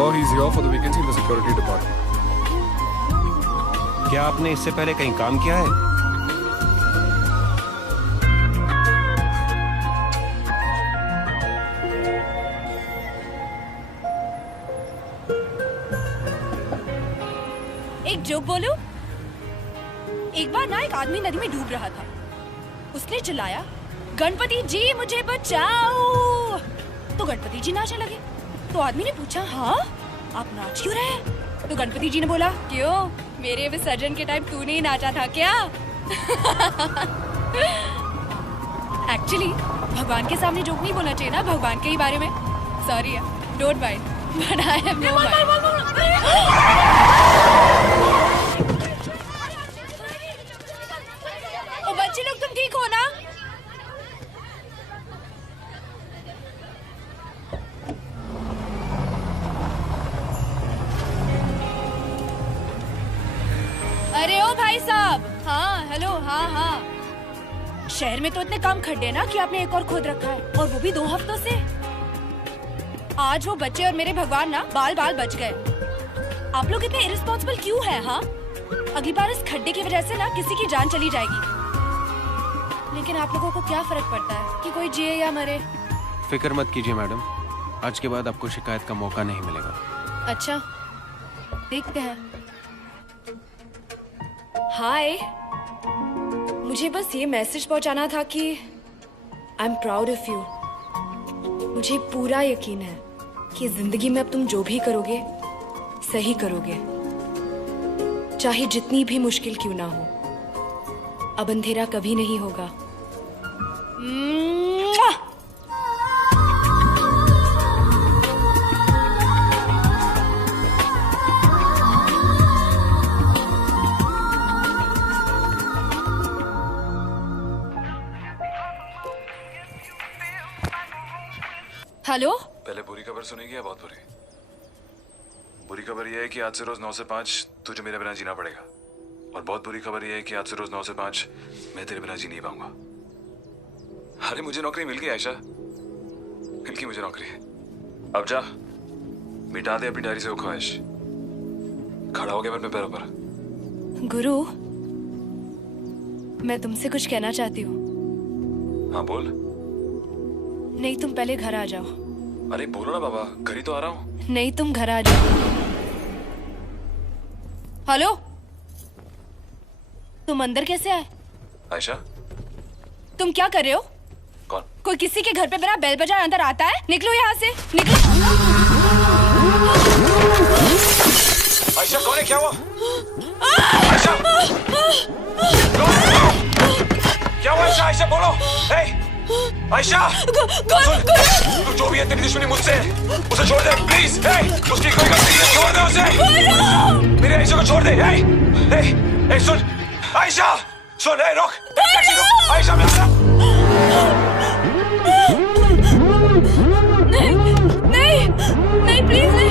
So he's here for the vacancy in the security department. क्या आपने इससे पहले कहीं काम किया है? एक जोक बोलूं? एक बार ना एक आदमी नदी में डूब रहा था। उसने चिल्लाया, गणपति जी मुझे बचाओ। तो गणपति जी नाचने लगे। तो आदमी ने पूछा, हाँ आप नाच क्यों रहे हैं? तो गणपति जी ने बोला, क्यों मेरे विसर्जन के टाइम तूने ही नाचा था क्या? एक्चुअली भगवान के सामने जोक नहीं बोलना चाहिए ना, भगवान के ही बारे में। Sorry don't mind, but I have no mind. ओ बच्चे लोग तुम ठीक हो ना? अरे ओ भाई साहब, हाँ हेलो, हाँ शहर में तो इतने कम खड्डे हैं ना कि आपने एक और खोद रखा है, और वो भी 2 हफ्तों से। आज वो बच्चे और मेरे भगवान ना बाल बाल बच गए। आप लोग इतने इरिस्पॉन्सिबल क्यों हैं? हाँ अगली बार इस खड्डे की वजह से ना किसी की जान चली जाएगी। लेकिन आप लोगों को क्या फर्क पड़ता है कि कोई जिए या मरे? फिक्र मत कीजिए मैडम, आज के बाद आपको शिकायत का मौका नहीं मिलेगा। अच्छा देखते हैं। हाय, मुझे बस ये मैसेज पहुंचाना था कि I am proud of you. मुझे पूरा यकीन है कि जिंदगी में अब तुम जो भी करोगे सही करोगे, चाहे जितनी भी मुश्किल क्यों ना हो। अब अंधेरा कभी नहीं होगा। हेलो, पहले बुरी खबर सुनेगी या बहुत बुरी? बुरी खबर यह है कि आज से रोज 9 से 5 तुझे मेरे बिना जीना पड़ेगा, और बहुत बुरी खबर यह है कि आज से रोज 9 से 5 मैं तेरे बिना जी नहीं पाऊंगा। अरे मुझे नौकरी मिल गई आयशा, मिल गई मुझे नौकरी। अब जा मिटा दे अपनी डायरी से वो ख्वाहिश। खड़ा हो गया मैं अपने पैरों पर। गुरु, मैं तुमसे कुछ कहना चाहती हूँ। हाँ बोल। नहीं तुम पहले घर आ जाओ। अरे बोलो ना बाबा, घर ही तो आ रहा हूँ। नहीं तुम घर आ जाओ। हेलो, तुम अंदर कैसे आए? आयशा तुम क्या कर रहे हो? कौन? कोई किसी के घर पे बिना बेल बजाए अंदर आता है? निकलो यहाँ से, निकलो। आयशा कौन है? क्या हुआ? आयशा क्या हुआ? आयशा आयशा बोलो। आयशा तू जो भी है तेरी दुश्मनी मुझसे, उसे छोड़ दे प्लीज। उसकी कोई गलती नहीं, छोड़ दे उसे। मेरे आयशा को छोड़ दे। सुन आयशा, सुन रोक, टैक्सी रोक। आयशा मैं आ रहा। नहीं नहीं प्लीज नहीं।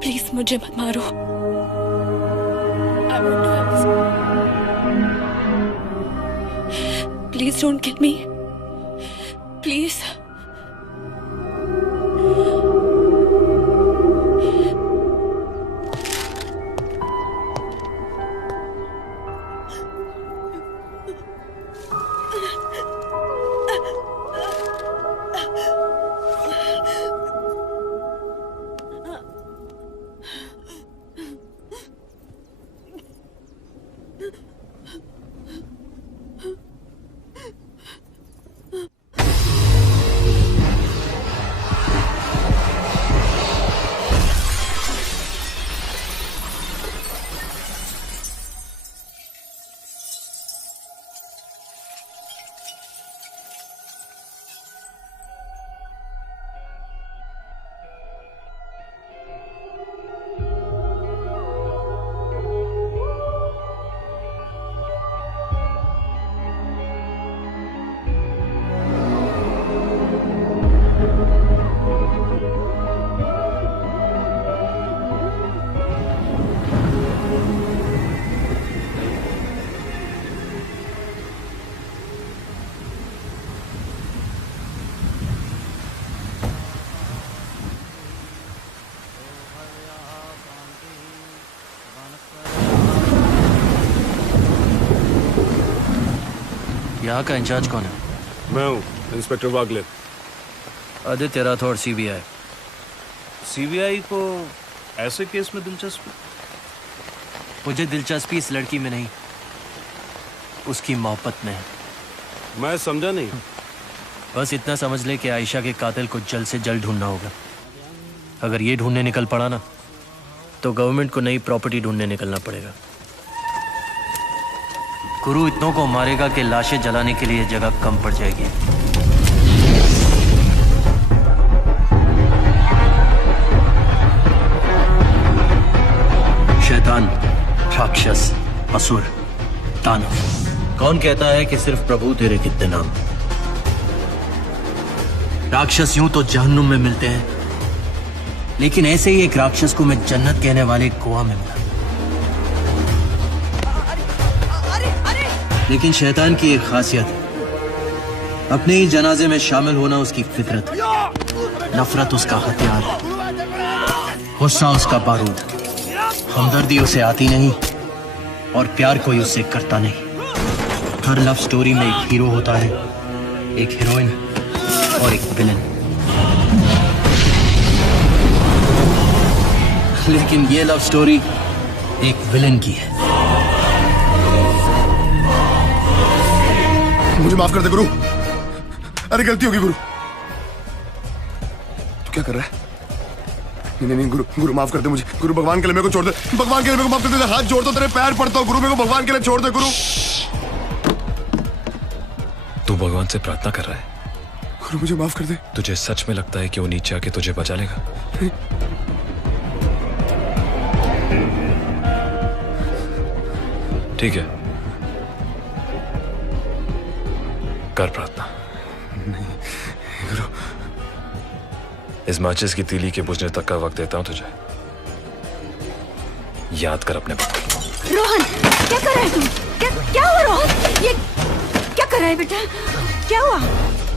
प्लीज मुझे मत मारो। I want to have this. Please don't kill me. Please. यहाँ का इंचार्ज कौन है? मैं हूँ इंस्पेक्टर वागले। आदित्य राठौड़, सीबीआई। सीबीआई को ऐसे केस में दिलचस्पी? मुझे दिलचस्पी इस लड़की में नहीं, उसकी मोहब्बत में है। मैं समझा नहीं। बस इतना समझ ले कि आयशा के कातिल को जल्द से जल्द ढूंढना होगा। अगर ये ढूंढने निकल पड़ा ना, तो गवर्नमेंट को नई प्रॉपर्टी ढूंढने निकलना पड़ेगा। गुरु इतनों को मारेगा कि लाशें जलाने के लिए जगह कम पड़ जाएगी। शैतान, राक्षस, असुर, दानव, कौन कहता है कि सिर्फ प्रभु तेरे कितने नाम? राक्षस यूं तो जहन्नुम में मिलते हैं, लेकिन ऐसे ही एक राक्षस को मैं जन्नत कहने वाले गोवा में मिला। लेकिन शैतान की एक खासियत है, अपने ही जनाजे में शामिल होना उसकी फितरत है। नफरत उसका हथियार, गुस्सा उसका बारूद, हमदर्दी उसे आती नहीं और प्यार कोई उससे करता नहीं। हर लव स्टोरी में एक हीरो होता है, एक हीरोइन और एक विलन। लेकिन ये लव स्टोरी एक विलन की है। मुझे माफ कर दे गुरु। अरे गलती होगी गुरु। तू क्या कर रहा है? नहीं नहीं गुरु, गुरु माफ कर दे मुझे। गुरु भगवान के लिए मेरे को छोड़ दे। भगवान के लिए मेरे को माफ कर दे। हाथ जोड़ दो, तेरे पैर पड़ता हूँ गुरु। मेरे को भगवान के लिए छोड़ दे गुरु। तू भगवान से प्रार्थना कर रहा है? गुरु मुझे माफ कर दे। तुझे सच में लगता है कि वो नीचे आके तुझे बचा लेगा? ठीक है, कर प्रार्थना। गुरु, इस माचिस की तीली के बुझने तक का वक्त देता हूं तुझे। याद कर अपने बाप को। रोहन, क्या कर रहा है तुम? क्या हुआ रोहन? ये क्या कर रहा है बेटा? क्या हुआ?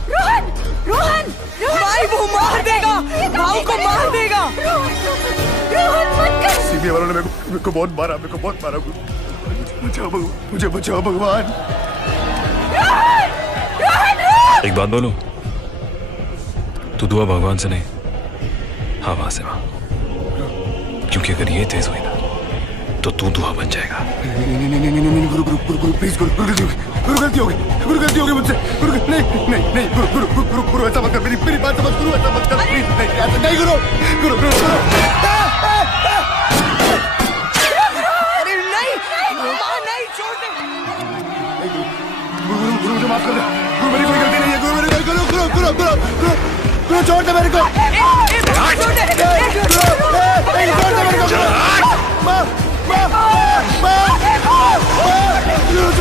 रोहन, रोहन, भाई वो मार देगा, भाऊ को मार देगा। रोहन मत कर। सीबीआई वालों ने मेरे को बहुत मारा, मेरे को बहुत मारा गुरु। बचाओ भगवान, मुझे बचाओ भगवान। एक बात बोलूं, तू दुआ भगवान से नहीं, हवा से मांग। क्योंकि अगर ये तेज हुई ना, तो तू दुआ बन जाएगा। नहीं गुरु गुरु गुरु गुरु प्लीज गुरु, गलती हो गई गुरु, गलती हो गई मुझसे गुरु। नहीं गुरु गुरु गुरु गुरु ऐसा मत कर, मेरी बात समझ गुरु, ऐसा मत कर प्लीज। नहीं गुरु गुरु गुरु अरे नहीं, माँ नहीं, छोड़ दे। गुरु गुरु मुझे माफ कर दे गुरु, मेरी कोई गलती नहीं है गुरु। मेरी कोई गुरु गुरु गुरु गुरु गुरु गुरु छोड़ दे मेरे को। छोड़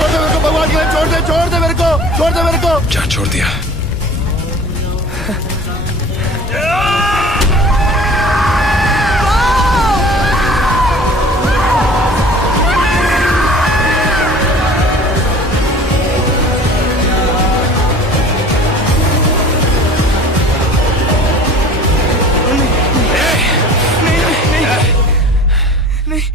दे मेरे को भगवान के लिए छोड़ दे मेरे को। जा, छोड़ दिया। नहीं।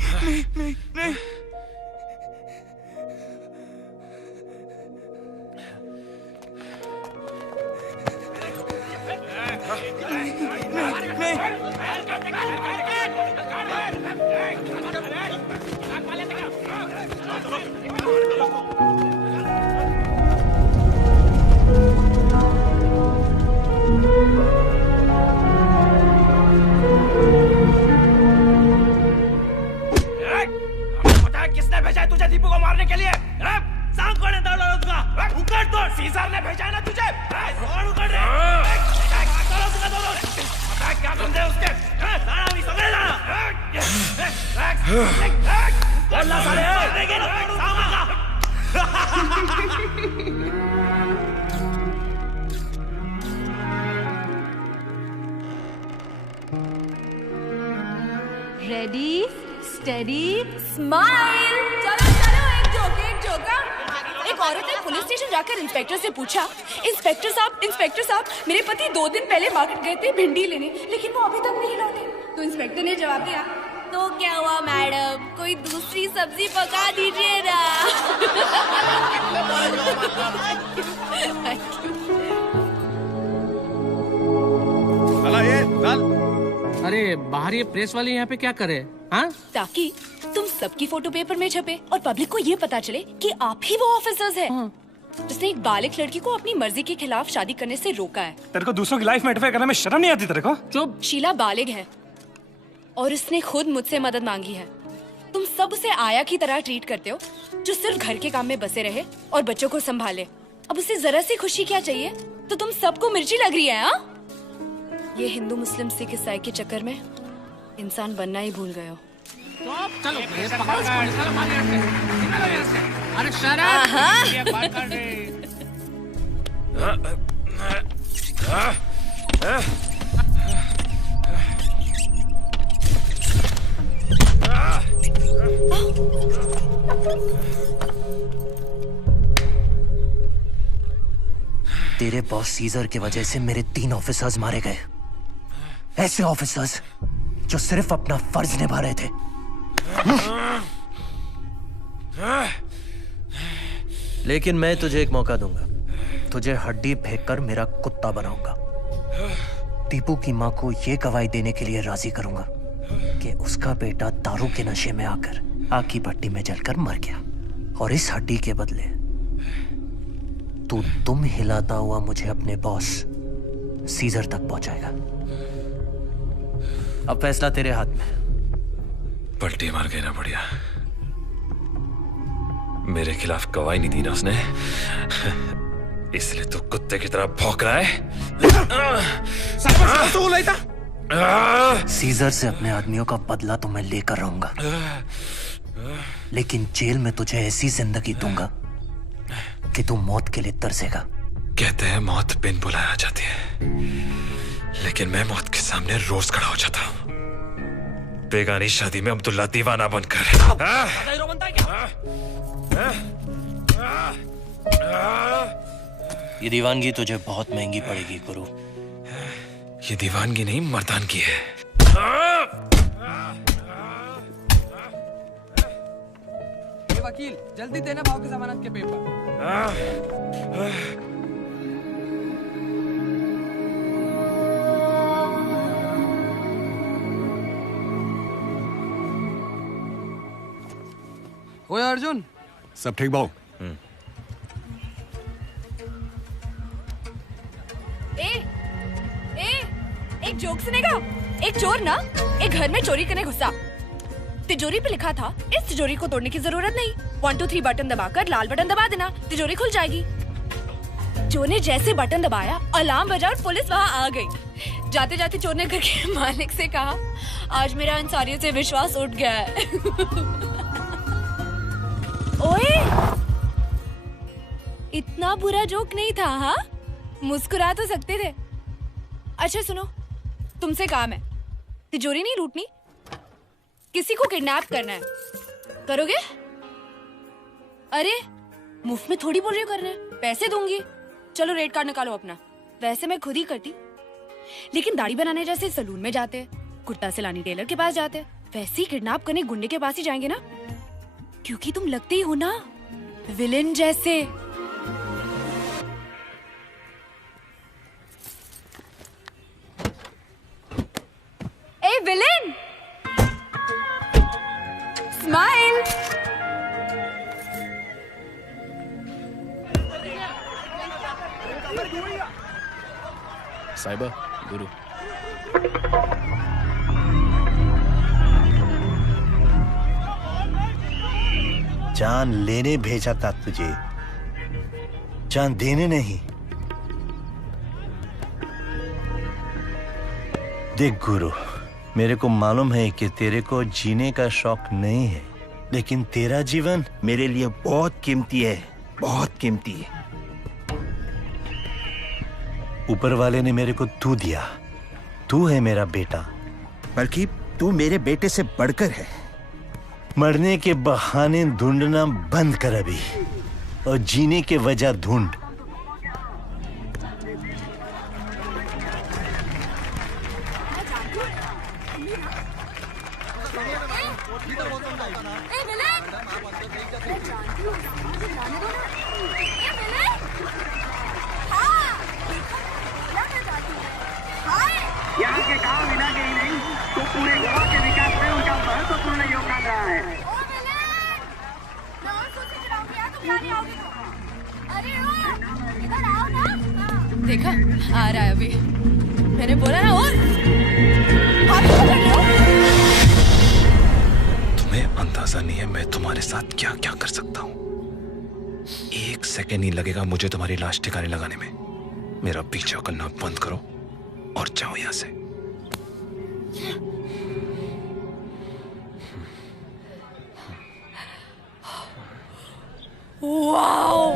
किसने भेजा है तुझे दीपू को मारने के लिए? सांग कौन है दौड़ा उसका? उकड़ तो सीजर ने भेजा है ना तुझे? कौन उकड़ रहे? क्या बंदे उसके? दाना भी समझे दाना? बोलना साले सामा का। Ready, steady, smile. चलो चलो, एक जोका। एक औरत ने पुलिस स्टेशन जाकर इंस्पेक्टर से पूछा, इंस्पेक्टर साहब, मेरे पति 2 दिन पहले मार्केट गए थे भिंडी लेने, लेकिन वो अभी तक नहीं लौटे। तो इंस्पेक्टर ने जवाब दिया, तो क्या हुआ मैडम, कोई दूसरी सब्जी पका दीजिए ना। अरे बाहर ये प्रेस वाले यहाँ पे क्या करे? हाँ, ताकि तुम सबकी फोटो पेपर में छपे और पब्लिक को ये पता चले कि आप ही वो ऑफिसर्स हैं जिसने एक बालिग लड़की को अपनी मर्जी के खिलाफ शादी करने से रोका है। तेरे को दूसरों की लाइफ में इंटरफेयर करने में शर्म नहीं आती तेरे को? चुप। शीला बालिग है और इसने खुद मुझसे मदद मांगी है। तुम सब उसे आया की तरह ट्रीट करते हो जो सिर्फ घर के काम में बसे रहे और बच्चों को संभाले। अब उसे जरा सी खुशी क्या चाहिए तो तुम सबको मिर्ची लग रही है। हाँ, ये हिंदू मुस्लिम सिख ईसाई के चक्कर में इंसान बनना ही भूल गए हो। चलो ये पकड़ो इसको, निकालो बाहर यहाँ से, निकालो यहाँ से। अरे शराब ये बाहर कर दे। तेरे बॉस सीजर की वजह से मेरे 3 ऑफिसर्स मारे गए। ऐसे ऑफिसर्स जो सिर्फ अपना फर्ज निभा रहे थे। लेकिन मैं तुझे एक मौका दूंगा। तुझे हड्डी फेंककर मेरा कुत्ता बनाऊंगा। टीपू की मां को यह गवाही देने के लिए राजी करूंगा कि उसका बेटा दारू के नशे में आकर आग की भट्टी में जलकर मर गया, और इस हड्डी के बदले तू तुम हिलाता हुआ मुझे अपने बॉस सीजर तक पहुंचाएगा। अब फैसला तेरे हाथ में। पलटी मार गई ना बढ़िया। मेरे खिलाफ गवाही नहीं दी ना उसने, इसलिए तू कुत्ते की तरह भौंक रहा है। सीजर से अपने आदमियों का बदला तो मैं लेकर रहूंगा, लेकिन जेल में तुझे ऐसी जिंदगी दूंगा कि तू मौत के लिए तरसेगा। कहते हैं मौत बिन बुलाए आ जाती है, लेकिन मैं मौत के सामने रोज खड़ा हो जाता हूं, बेगानी शादी में अब्दुल्ला दीवाना बनकर। ये दीवानगी तुझे बहुत महंगी पड़ेगी गुरु। ये दीवानगी नहीं, मर्दानगी है। ये वकील जल्दी देना भाव की जमानत के पेपर। ओए अर्जुन, सब ठीक भाव? एक जोक सुनेगा। एक चोर ना एक घर में चोरी करने घुसा। तिजोरी पे लिखा था इस तिजोरी को तोड़ने की जरूरत नहीं, 1 2 3 बटन दबाकर लाल बटन दबा देना, तिजोरी खुल जाएगी। चोर ने जैसे बटन दबाया अलार्म बजा और पुलिस वहाँ आ गई। जाते जाते चोर ने घर के मालिक से कहा, आज मेरा अंसारियों से विश्वास उठ गया है। ओए, इतना बुरा जोक नहीं था। हाँ, मुस्कुरा तो सकते थे। अच्छा सुनो, तुमसे काम है, तिजोरी नहीं लूटनी, किसी को किडनैप करना है। करोगे? अरे मुफ्त में थोड़ी बोल रही हो करना है, पैसे दूंगी। चलो रेड कार्ड निकालो अपना। वैसे मैं खुद ही करती, लेकिन दाढ़ी बनाने जैसे सलून में जाते, कुर्ता सिलानी टेलर के पास जाते, वैसे ही किडनैप करने गुंडे के पास ही जाएंगे ना, क्योंकि तुम लगते ही हो ना विलेन जैसे। A villain, smile. साहिबा, गुरु। जान लेने भेजा था तुझे, जान देने नहीं। देख गुरु, मेरे को मालूम है कि तेरे को जीने का शौक नहीं है, लेकिन तेरा जीवन मेरे लिए बहुत कीमती है, बहुत कीमती है। ऊपर वाले ने मेरे को तू दिया, तू है मेरा बेटा, बल्कि तू मेरे बेटे से बढ़कर है। मरने के बहाने ढूंढना बंद कर अभी, और जीने के वजह ढूंढ। यहाँ के गांव इलाके ही नहीं तो पूरे गोवा के विकास में उनका महत्वपूर्ण योगदान रहा है। देखा आ रहा है अभी। मैंने बोला ना और आप क्या कर रहे हो? तुम्हें अंदाजा नहीं है मैं तुम्हारे साथ क्या क्या कर सकता हूँ। 1 सेकेंड नहीं लगेगा मुझे तुम्हारी लाश ठिकाने लगाने में। मेरा पीछा करना बंद करो और जाओ यहाँ से। वाओ,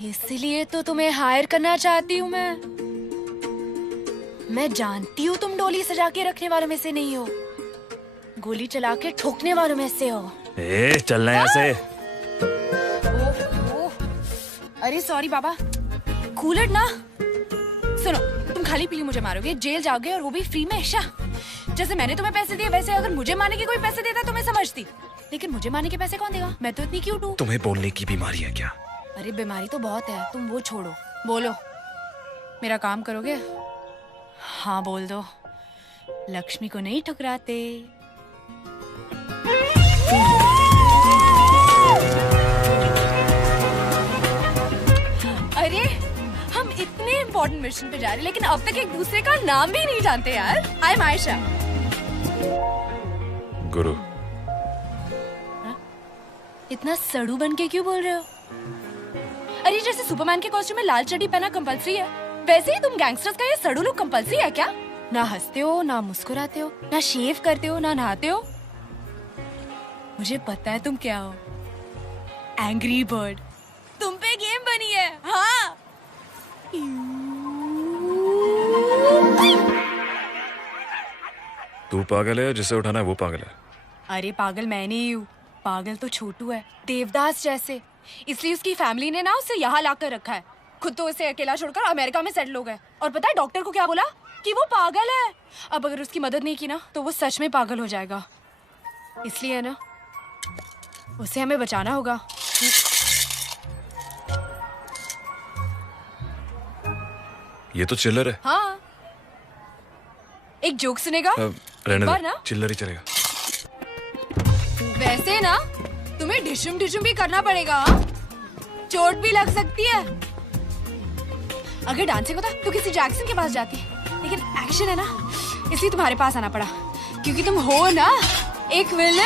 इसलिए तो तुम्हें हायर करना चाहती हूँ मैं। मैं जानती हूँ तुम डोली सजा के रखने वालों में से नहीं हो, गोली चला के ठोकने वालों में से हो। चलना यहाँ से। अरे सॉरी बाबा, कूलर ना। सुनो, तुम खाली पीली मुझे मारोगे, जेल जाओगे और वो भी फ्री में। जैसे मैंने तुम्हें पैसे दिए वैसे अगर मुझे मारने के कोई पैसे देता तो मैं समझती, लेकिन मुझे मारने के पैसे कौन देगा? मैं तो इतनी क्यूट हूँ। तुम्हें बोलने की बीमारी है क्या? अरे बीमारी तो बहुत है, तुम वो छोड़ो। बोलो, मेरा काम करोगे? हाँ बोल दो। लक्ष्मी को नहीं ठुकराते। अरे हम इतने इम्पोर्टेंट मिशन पे जा रहे हैं लेकिन अब तक एक दूसरे का नाम भी नहीं जानते यार। I am Ayesha. गुरु। इतना सड़ू बन के क्यों बोल रहे हो? अरे जैसे सुपरमैन के कॉस्ट्यूम में लाल चड्डी पहना कंपल्सरी है, वैसे ही तुम गैंगस्टर्स का ये सड़ू लुक कंपल्सरी है क्या? ना हंसते हो, ना मुस्कुराते हो, ना शेव करते हो, ना नहाते हो। मुझे पता है तुम क्या हो। Angry bird. तुम पे गेम बनी है। हाँ। तू पागल है, जिसे उठाना है वो पागल है। अरे पागल मैं नहीं हूँ, पागल तो छोटू है, देवदास जैसे। इसलिए उसकी फैमिली ने ना उसे यहाँ लाकर रखा है। खुद तो उसे अकेला छोड़कर अमेरिका में सेटल हो गए। और पता है डॉक्टर को क्या बोला? कि वो पागल है। अब अगर उसकी मदद नहीं की ना तो वो सच में पागल हो जाएगा। इसलिए ना उसे हमें बचाना होगा। ये तो चिल्लर है। हाँ, एक जोक सुनेगा? रहने दो, ना चिल्लर ही चलेगा। वैसे ना तुम्हें ढिशुम ढिशुम भी करना पड़ेगा। चोट भी लग सकती है। अगर डांसिंग होता तो किसी जैक्सन के पास जाती, लेकिन एक्शन है ना इसलिए तुम्हारे पास आना पड़ा, क्योंकि तुम हो ना एक विलेन।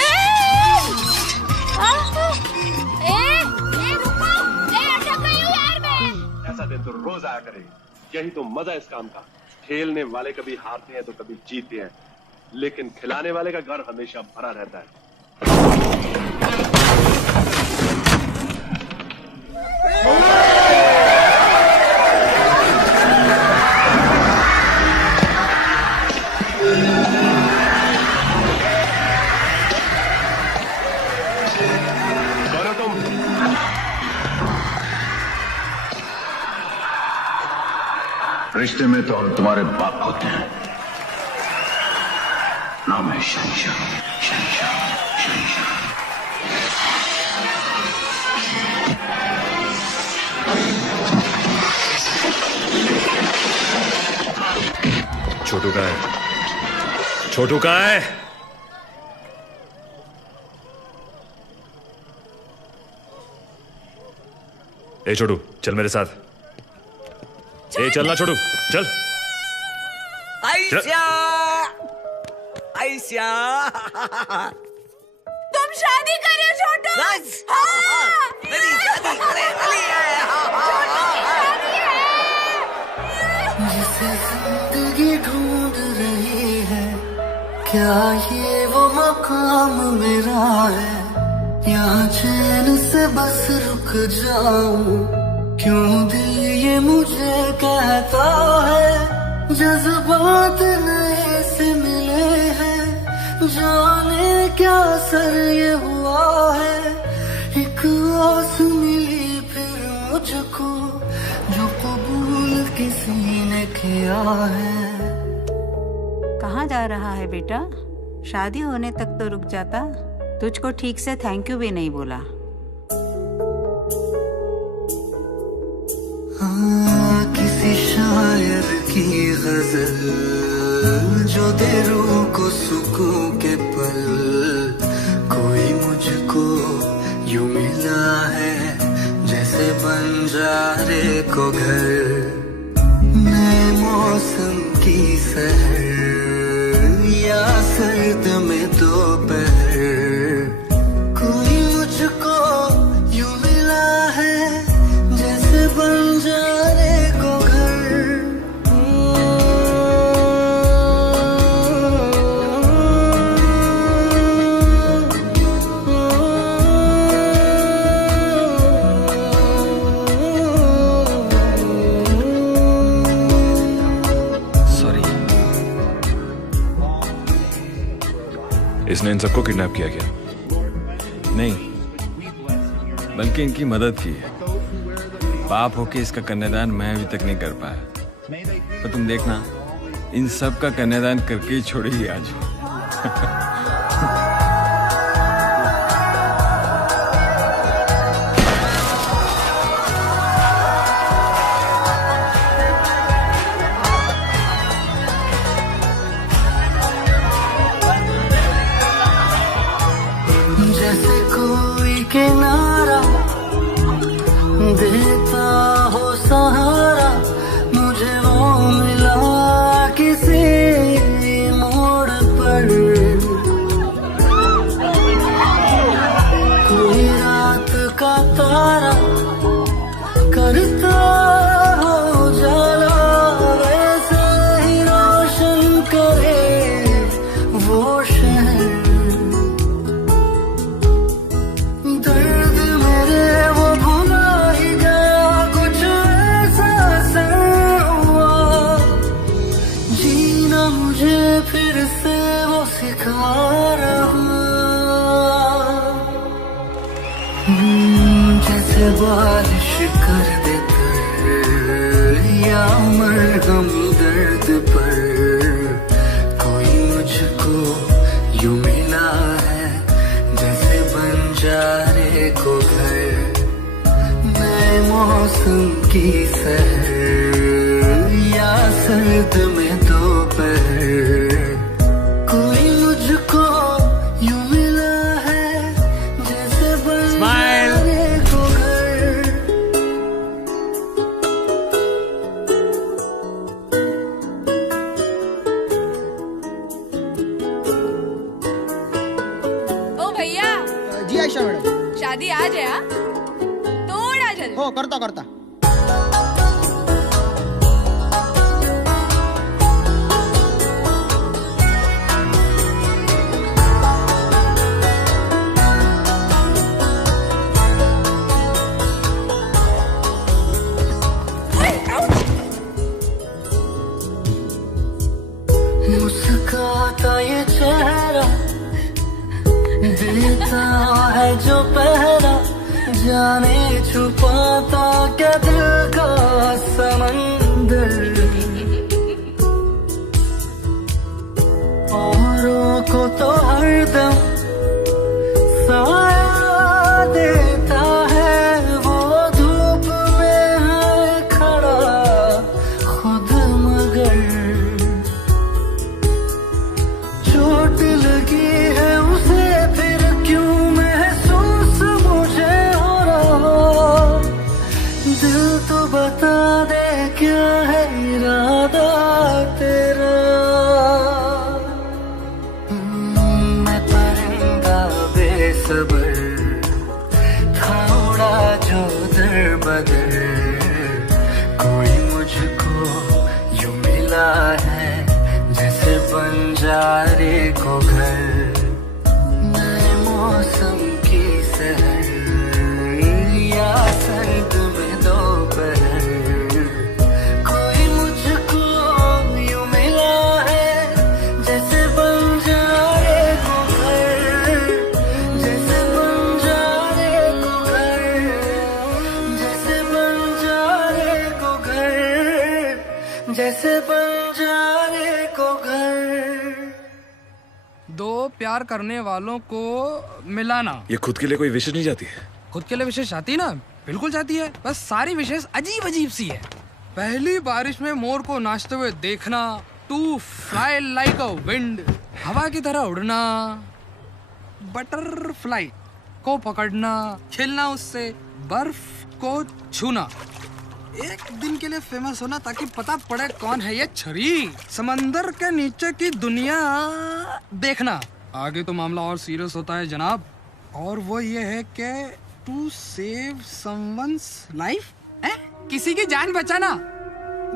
ऐसा दिन तो रोज आया करेगी। यही तो मजा इस काम का। खेलने वाले कभी हारते हैं तो कभी जीतते हैं, लेकिन खिलाने वाले का घर हमेशा भरा रहता है। करो तुम। रिश्ते में तो हम तुम्हारे बाप होते हैं। नाम है शहंशाह। शहंशाह शहंशाह। छोटू कहाँ है? छोटू कहाँ है? ए छोटू, चल मेरे साथ। ए चलना छोटू, चल। आयशा, आयशा। तुम शादी करे छोटू? बस। हाँ, मेरी शादी करे वाली है। जिसे जिंदगी ढूंढ रही है, क्या ये वो मकाम मेरा है? यहाँ चैन से बस रुक जाऊं, क्यों दिल ये मुझे कहता है? जज्बात नए से मिले हैं, जाने क्या असर ये हुआ है? एक आस मिली फिर मुझको, जो कबूल किसी ने किया है। कहाँ जा रहा है बेटा? शादी होने तक तो रुक जाता। तुझको ठीक से थैंक यू भी नहीं बोला। किसी शायर की गजल जो दे रूह को सुकून के पल, कोई मुझको यूं मिला है जैसे बंजारे को घर, नए मौसम की सहर या सर्द में दोपहर, कोई मुझको यूं मिला है जैसे बंजारे को घर। इसने इन सबको किडनैप किया क्या? नहीं, बल्कि इनकी मदद की है। बाप होके इसका कन्यादान मैं अभी तक नहीं कर पाया, तो तुम देखना इन सब का कन्यादान करके ही छोड़ेगी आज। जैसे कोई किनारा देता हो सहारा, मुझे वो मिला किसी मोड़ पर, कोई रात का तारा करता हो जाला, वैसे ही रोशन करे वो शहर। दर्द मेरे वो भुला ही गया, कुछ ऐसा असर हुआ, जीना मुझे फिर से वो सिखा रहा। जैसे बारिश कर देता या मरहम दर्द पर, कोई मुझको यूं मिला है जैसे बंजारे को घर, नए मौसम की सहर या सर्द में दोपहर, कोई मुझको यूं मिला है जैसे बंजारे को घर। ओ भैया, जी आयशा मॅडम। शादी आज है हाँ? थोड़ा जल्दी। हो, करता करता। मुस्काता ये चेहरा देता है जो पहरा, जाने छुपाता क्या दिल का समंदर, औरों को तो हरदम साया देता है, वो धूप में है खड़ा खुद मगर, चोट लगी है उसे फिर क्यों महसूस मुझे हो रहा, दिल तो बता दे क्या है प्यार करने वालों को मिलाना। ये खुद के लिए कोई विशेष नहीं जाती है? खुद के लिए विशेष आती ना, बिल्कुल जाती है, बस सारी विशेष अजीब अजीब सी है। पहली बारिश में मोर को नाचते हुए देखना, to fly like a wind, हवा की तरह उड़ना, बटरफ्लाई को पकड़ना, खेलना उससे, बर्फ को छूना, एक दिन के लिए फेमस होना ताकि पता पड़े कौन है ये छरी, समंदर के नीचे की दुनिया देखना। आगे तो मामला और सीरियस होता है जनाब, और वो ये है कि टू सेव समवन्स लाइफ, किसी की जान बचाना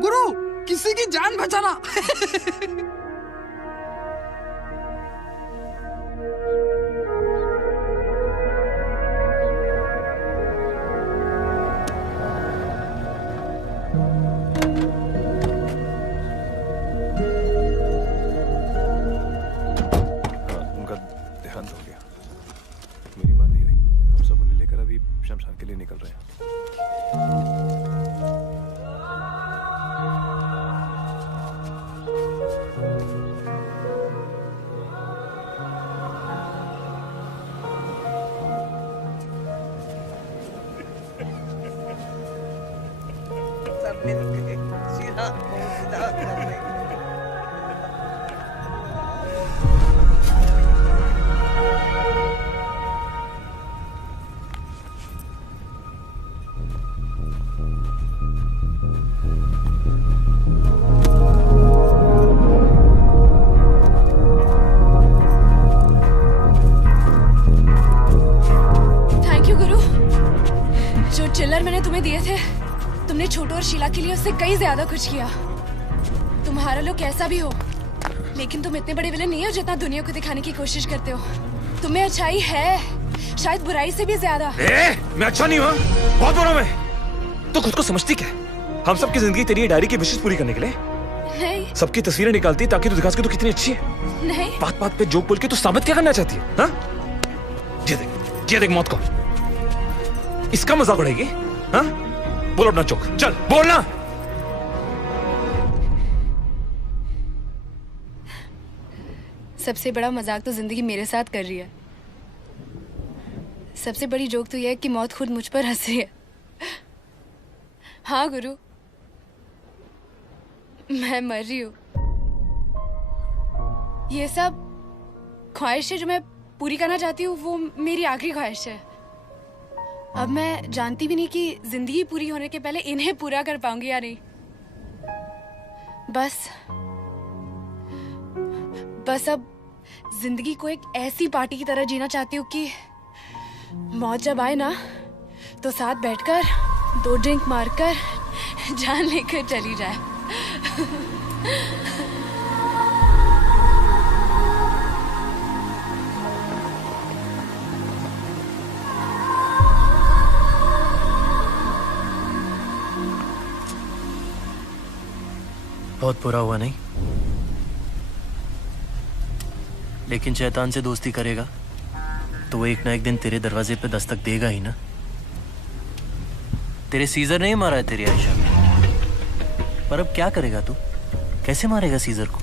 गुरु, किसी की जान बचाना। उनका देहांत हो गया, मेरी बात नहीं रही। हम सब उन्हें लेकर अभी शमशान के लिए निकल रहे हैं। चिल्लर मैंने तुम्हें दिए थे, तुमने छोटू और शीला के लिए उससे कई ज्यादा कुछ किया। तुम्हारा लोग कैसा भी हो, लेकिन तुम इतने बड़े विलन नहीं हो जितना दुनिया को दिखाने की कोशिश करते हो। तुम्हें अच्छाई है, शायद बुराई से भी ज्यादा। मैं अच्छा नहीं हुआ, बहुत बुरा मैं। तो खुद को समझती क्या? हम सबकी जिंदगी तेरी डायरी की विशेष पूरी करने के लिए नहीं, सबकी तस्वीरें निकालती ताकि तू दिखा सके तू कितनी अच्छी है। नहीं, बात बात पे जोक बोल के तू साबित क्या करना चाहती है? हाँ? ये देख मौत को, इसका मजाक उड़ाएगी? हाँ? बोल अपना जोक, चल बोलना। सबसे बड़ा मजाक तो जिंदगी मेरे साथ कर रही है। सबसे बड़ी जोक तो यह है कि मौत खुद मुझ पर हंस रही है। हाँ गुरु, मैं मर रही हूँ। ये सब ख्वाहिशें जो मैं पूरी करना चाहती हूँ वो मेरी आखिरी ख्वाहिश है। अब मैं जानती भी नहीं कि जिंदगी पूरी होने के पहले इन्हें पूरा कर पाऊंगी या नहीं। बस अब जिंदगी को एक ऐसी पार्टी की तरह जीना चाहती हूँ कि मौत जब आए ना तो साथ बैठकर 2 ड्रिंक मारकर जान लेकर चली जाए। बहुत बुरा हुआ नहीं, लेकिन शैतान से दोस्ती करेगा तो वो एक ना एक दिन तेरे दरवाजे पे दस्तक देगा ही ना। तेरे सीजर नहीं मारा है तेरी आयशा को, पर अब क्या करेगा तू? कैसे मारेगा सीजर को?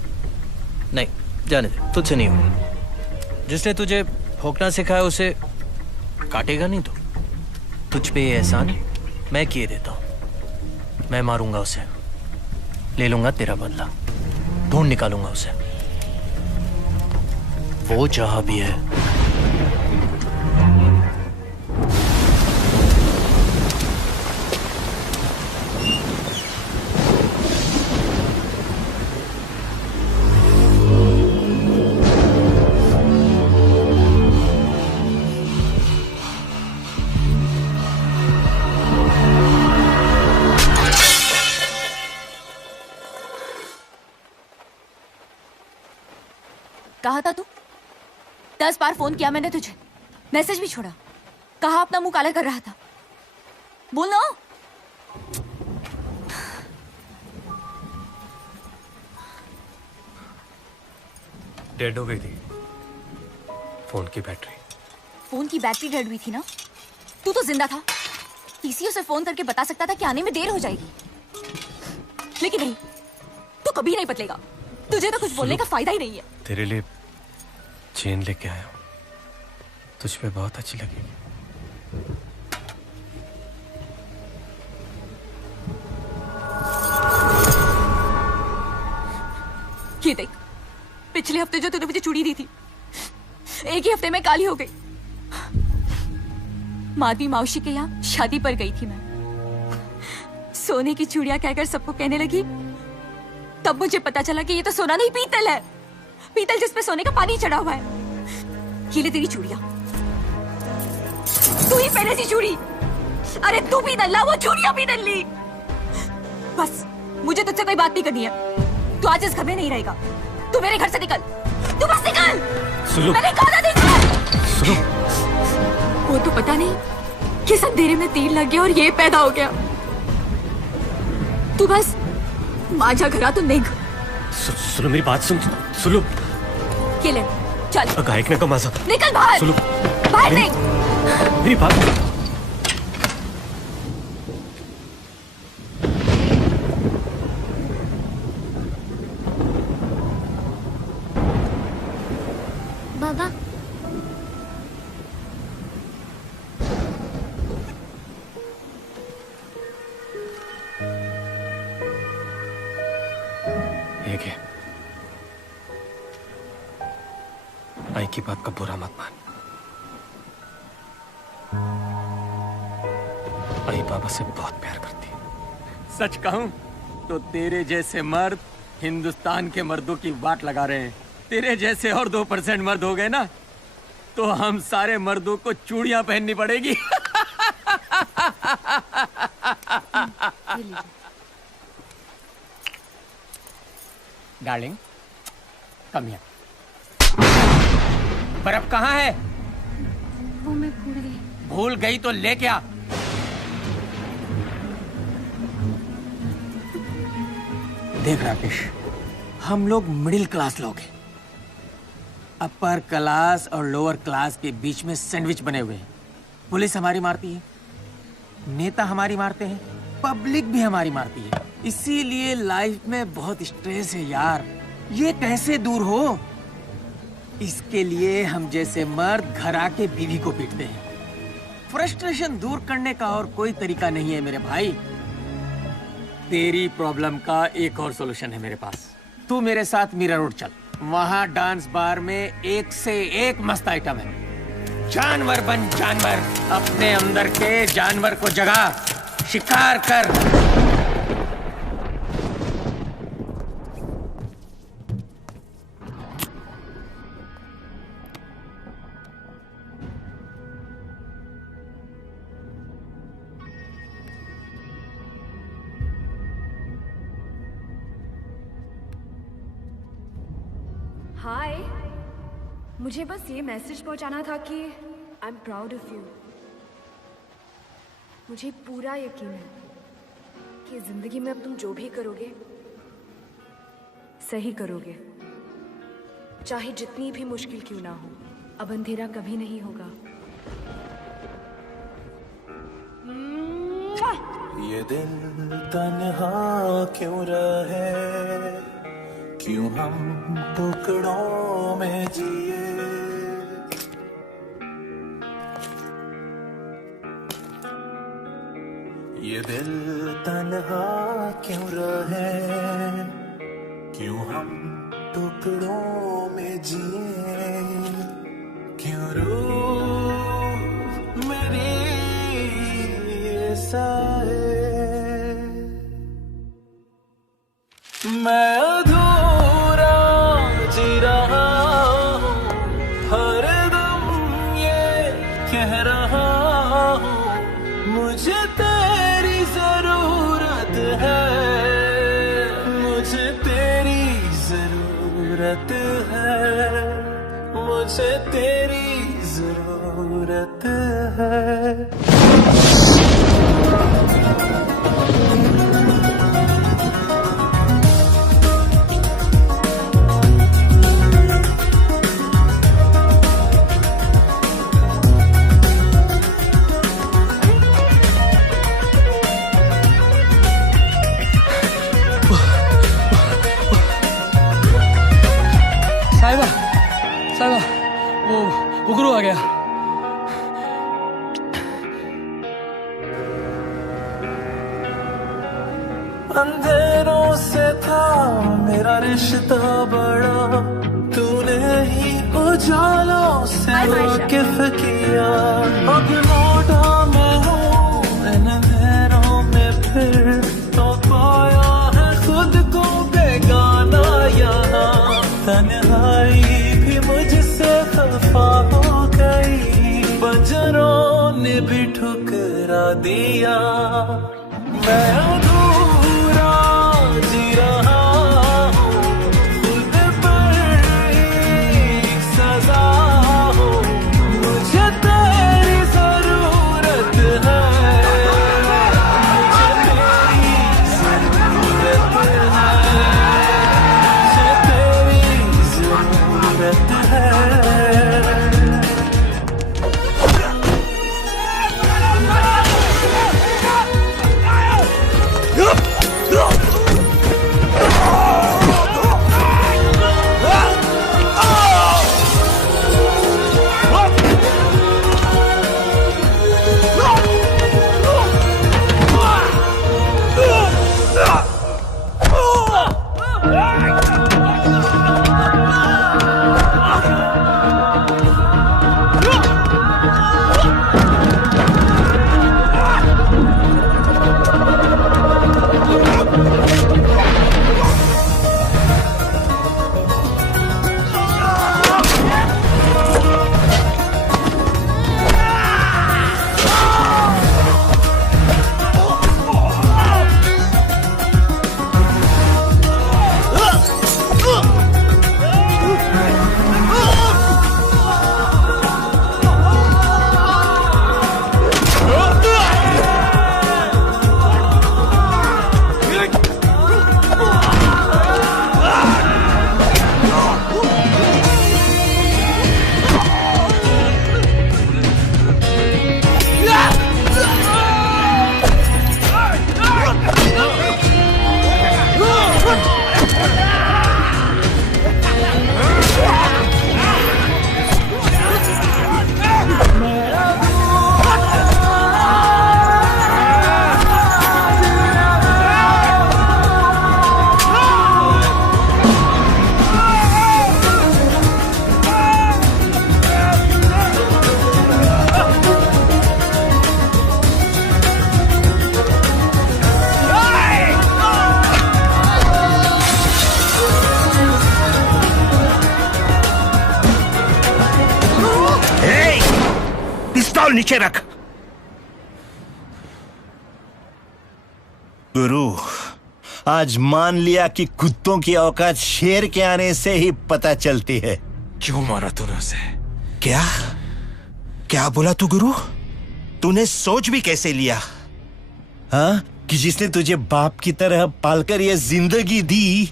नहीं, जाने दे, तुझसे नहीं होगा। जिसने तुझे भोंकना सिखाया उसे काटेगा नहीं तो। तुझ पे ये एहसान मैं किए देता हूं। मैं मारूंगा उसे, ले लूंगा तेरा बदला, ढूंढ निकालूंगा उसे, वो जहां भी है। कहा था तू? 10 बार फोन किया मैंने तुझे, मैसेज भी छोड़ा, कहा अपना मुंह काला कर रहा था। बोल ना। डेड हो गई थी फोन की बैटरी। फोन की बैटरी डेड हुई थी ना? तू तो जिंदा था, टीसीओ से फोन करके बता सकता था कि आने में देर हो जाएगी। लेकिन नहीं, तू कभी नहीं बदलेगा। तुझे तो कुछ बोलने का फायदा ही नहीं है। तेरे लिए चेन लेके आया हूं, तुझ पे बहुत अच्छी लगेगी। ये देख, पिछले हफ्ते जो तूने मुझे चूड़ी दी थी, एक ही हफ्ते में काली हो गई। मादी मौसी के यहाँ शादी पर गई थी मैं, सोने की चूड़ियां कहकर सबको कहने लगी। तब मुझे पता चला कि ये तो सोना नहीं पीतल है, पीतल जिसपे सोने का पानी चढ़ा हुआ है। ये ले तेरी चूड़ियां, तू ही पहले सी चूड़ी। अरे तू भी नल्ला, वो चूड़ियां भी नल्ली। बस मुझे तुझसे कोई बात नहीं करनी है। तू आज इस घर में नहीं रहेगा, तू मेरे घर से निकल, तू बस निकल। सुनो, मैंने कहा था निकल। सुनो, वो तो पता नहीं किस अंधेरे में तीर लग गया और ये पैदा हो गया। तू बस माझा घरा तो निघ। सुनो मेरी बात सुन, सुनो। ये ले, चल। गायक ने का माझा। निकल बाहर, सुनो, बाहर निकल। मेरी बात। बाबा, एक है, आई की बात का बुरा मत मान। आई बाबा से बहुत प्यार करती है। सच कहूं तो तेरे जैसे मर्द हिंदुस्तान के मर्दों की वाट लगा रहे हैं। तेरे जैसे और 2% मर्द हो गए ना, तो हम सारे मर्दों को चूड़ियां पहननी पड़ेगी। Darling, come here. बर्फ कहाँ है? वो मैं भूल गई। भूल गई तो लेके आ। देख राकेश, हम लोग मिडिल क्लास लोग हैं। अपर क्लास और लोअर क्लास के बीच में सैंडविच बने हुए हैं। पुलिस हमारी मारती है, नेता हमारी मारते हैं, पब्लिक भी हमारी मारती है। इसीलिए लाइफ में बहुत स्ट्रेस है यार। ये कैसे दूर हो? इसके लिए हम जैसे मर्द घर आके बीवी को पीटते हैं। फ्रस्ट्रेशन दूर करने का और कोई तरीका नहीं है मेरे भाई। तेरी प्रॉब्लम का एक और सॉल्यूशन है मेरे पास। तू मेरे साथ मीरा रोड चल, वहाँ डांस बार में एक से एक मस्त आइटम है। जानवर बन जानवर, अपने अंदर के जानवर को जगा, शिकार कर। हाय, मुझे बस ये मैसेज पहुंचाना था कि I am proud of you. मुझे पूरा यकीन है कि जिंदगी में अब तुम जो भी करोगे सही करोगे, चाहे जितनी भी मुश्किल क्यों ना हो। अब अंधेरा कभी नहीं होगा। ये दिल तन्हा क्यों रहे, क्यों हम टुकड़ों में जिए। ये दिल तन्हा क्यों रहे, क्यों हम टुकड़ों में जिए। क्यों रूह मेरी ऐसा है, मैं अधूरा जी रहा हूँ, हर दम ये कह रहा हूँ, मुझे तेरी जरूरत है, मुझे तेरी जरूरत है, मुझे तेरी जरूरत है। साहिबा, साहिबा, गया। अंधेरों से था मेरा रिश्ता बड़ा, तूने ही उजालों से वाकिफ किया। अब लौटा मैं हूँ इन अंधेरों में फिर, तो पाया है खुद को बेगाना यहाँ। तन्हाई भी मुझसे खफा हो गई, बंजरों ने भी ठुकरा दिया। मैं अधूरा जी रहा हूँ, खुद पर एक सजा हो। मुझे तेरी जरूरत है, मुझे तेरी जरूरत है, मुझे तेरी जरूरत है। नीचे रख। गुरु, आज मान लिया कि कुत्तों की औकात शेर के आने से ही पता चलती है। क्यों मारा तूने उसे? क्या क्या बोला तू गुरु? तूने सोच भी कैसे लिया? हाँ, कि जिसने तुझे बाप की तरह पालकर ये जिंदगी दी,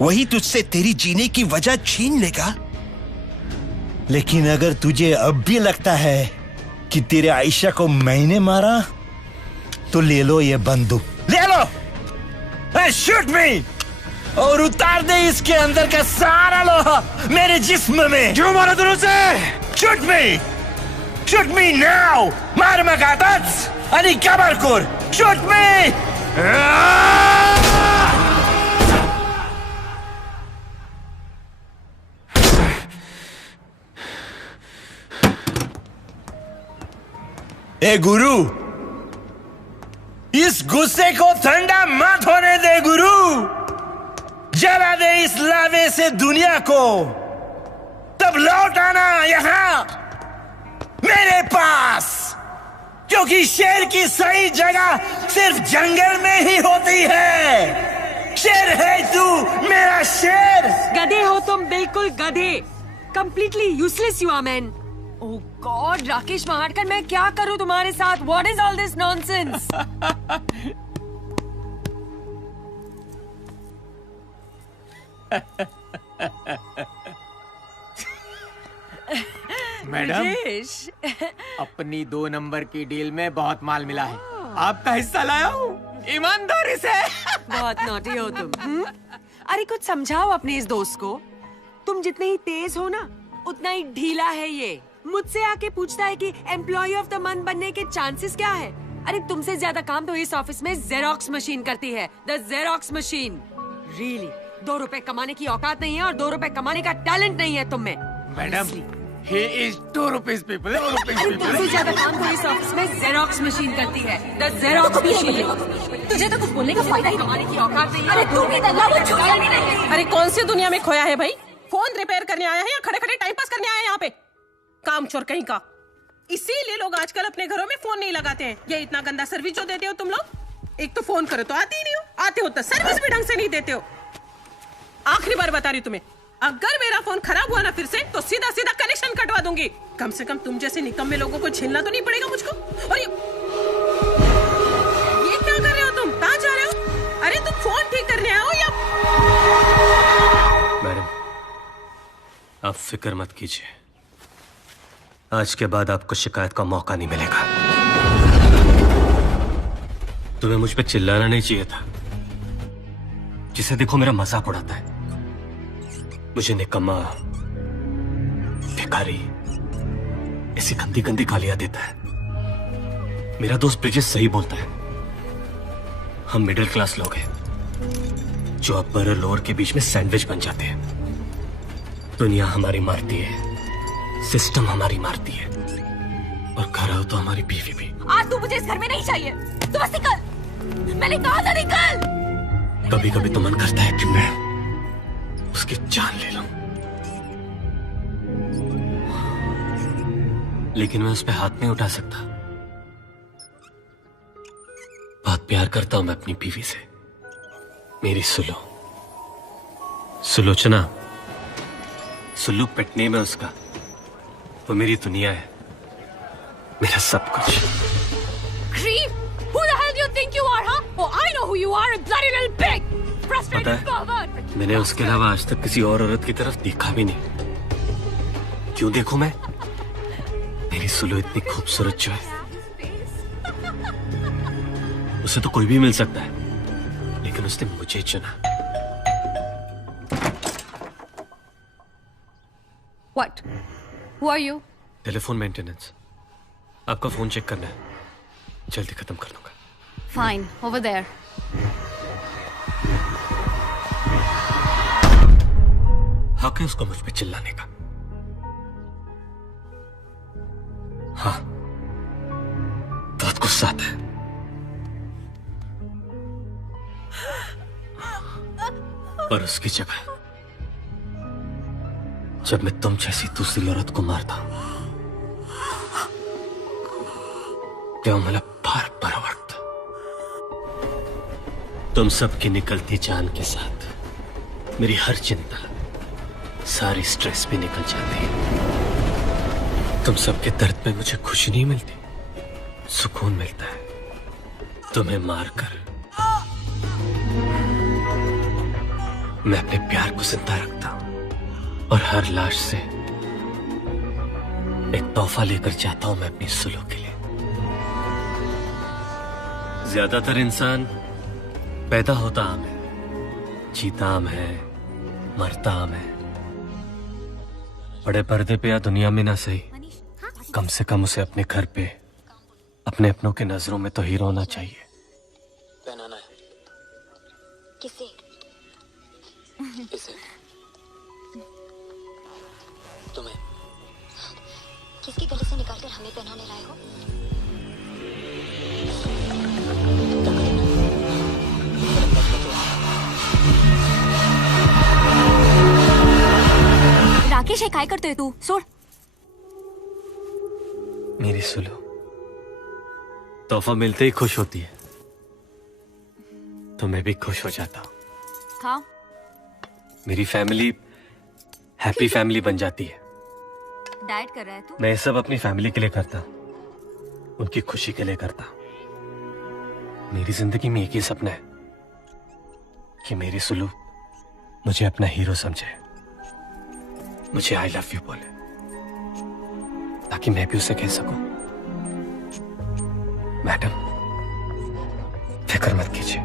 वही तुझसे तेरी जीने की वजह छीन लेगा। लेकिन अगर तुझे अब भी लगता है कि तेरे आयशा को मैंने मारा, तो ले लो ये बंदूक, ले लो, शूट मी, और उतार दे इसके अंदर का सारा लोहा मेरे जिस्म में। क्यों मारा तूने उसे? शूट मी नाउ, मार magatats, ani kabarkur, shoot me! ए गुरु, इस गुस्से को ठंडा मत होने दे गुरु। जला दे इस लावे से दुनिया को, तब लौट आना यहां मेरे पास, क्योंकि शेर की सही जगह सिर्फ जंगल में ही होती है। शेर है तू, मेरा शेर। गधे हो तुम, बिल्कुल गधे। Completely useless you are man. Oh god, Rakesh Mahadkar, मैं क्या करूं तुम्हारे साथ? What is all this nonsense? Madam, अपनी 2 नंबर की डील में बहुत माल मिला है, आपका हिस्सा लाया हूँ ईमानदारी से। बहुत नॉटी हो तुम। अरे कुछ समझाओ अपने इस दोस्त को। तुम जितने ही तेज हो ना, उतना ही ढीला है ये। मुझसे आके पूछता है कि एम्प्लॉय ऑफ द मंथ बनने के चांसेस क्या है। अरे तुमसे ज्यादा काम तो इस ऑफिस में जेरोक्स मशीन करती है, द जेरोक्स मशीन। रियली 2 रुपए कमाने की औकात नहीं है और 2 रुपए कमाने का टैलेंट नहीं है तुम में। Madam, he is 2 rupees people. तुमसे ज्यादा काम तो इस ऑफिस में जेरोक्स मशीन करती है, द जेरोक्स मशीन। तुझे तो कुछ बोलने का फायदा ही कमाने की औकात नहीं है। अरे तू भी दल्ला वो चुड़ैल भी नहीं। अरे कौन सी दुनिया में खोया है भाई? फोन रिपेयर करने आया है या खड़े खड़े टाइम पास करने आया है यहाँ पे? काम चोर कहीं का। इसीलिए लोग आजकल अपने घरों में फोन नहीं लगाते हैं। ये इतना गंदा सर्विस जो देते हो तुम लोग। एक तो फोन करो तो आते ही नहीं हो, आते हो तो सर्विस भी ढंग से नहीं देते हो। आखिरी बार बता रही हूँ तुम्हें, अगर मेरा फोन खराब हुआ ना फिर से तो सीधा सीधा कनेक्शन कटवा दूंगी। कम से कम तुम जैसे निकम्मे लोगों को झेलना तो नहीं पड़ेगा मुझको। और ये क्या कर रहे हो तुम? कहाँ जा रहे हो? अरे तुम फोन ठीक करने आओ या? मैडम, आप फिक्र मत कीजिए, आज के बाद आपको शिकायत का मौका नहीं मिलेगा। तुम्हें मुझ पे चिल्लाना नहीं चाहिए था। जिसे देखो मेरा मजाक उड़ाता है, मुझे निकम्मा, भिखारी ऐसी गंदी गंदी गालियां देता है। मेरा दोस्त ब्रिजेश सही बोलता है, हम मिडिल क्लास लोग हैं जो अपर और लोअर के बीच में सैंडविच बन जाते हैं। दुनिया हमारी मारती है, सिस्टम हमारी मारती है, और घर आओ तो हमारी बीवी भी। आज तू मुझे इस घर में नहीं चाहिए, तू बस निकल। मैंने कहा था निकल। कभी कभी तो मन करता है कि मैं उसकी जान ले लूं, लेकिन मैं उस पर हाथ नहीं उठा सकता। बहुत प्यार करता हूं मैं अपनी बीवी से, मेरी सुलोचना। सुल्लू पेट नेम है उसका, वो मेरी दुनिया है, मेरा सब कुछ। Creep! Who the hell do you think you are, huh? Oh, I know who you are, a bloody little pig! Frustrated pervert! मैंने उसके अलावा आज तक किसी और औरत की तरफ देखा भी नहीं। क्यों देखूं मैं? मेरी सुलू इतनी खूबसूरत जो है, उसे तो कोई भी मिल सकता है, लेकिन उसने मुझे चुना। What? Who are you? Telephone maintenance, आपका फोन चेक करना है, जल्दी खत्म कर दूंगा। Fine, over there. हक है उसको मुझ पे चिल्लाने का। हाँ, बहुत गुस्सा आता है। पर उसकी जगह जब मैं तुम जैसी दूसरी औरत को मारता हूं, तो मला फार बरं वाटतं। तुम सबकी निकलती जान के साथ मेरी हर चिंता, सारी स्ट्रेस भी निकल जाती है। तुम सबके दर्द में मुझे खुशी नहीं मिलती, सुकून मिलता है। तुम्हें मारकर मैं अपने प्यार को जिंदा रखता हूं, और हर लाश से एक तोहफा लेकर जाता हूं मैं अपनी सुलू के लिए। ज्यादातर इंसान पैदा होता आम है, जीता आम है, मरता आम है। बड़े पर्दे पे या दुनिया में ना सही, कम से कम उसे अपने घर पे अपने अपनों के नजरों में तो हीरो होना चाहिए। पहनाना है किसे? इसे तुम्हें। किसके गले से निकालकर हमें पहनाने लाए हो? राकेश है, काय करतोय तू? सोड। मेरी सुलो तोहफा मिलते ही खुश होती है, तो मैं भी खुश हो जाता हूँ। हाँ, मेरी फैमिली हैप्पी फैमिली बन जाती है। डाइट कर रहा है तू? मैं ये सब अपनी फैमिली के लिए करता हूँ, उनकी खुशी के लिए करता हूँ। मेरी जिंदगी में एक ही सपना है कि मेरी सुलू मुझे अपना हीरो समझे, मुझे आई लव यू बोले, ताकि मैं भी उसे कह सकूं, मैडम फिक्र मत कीजिए,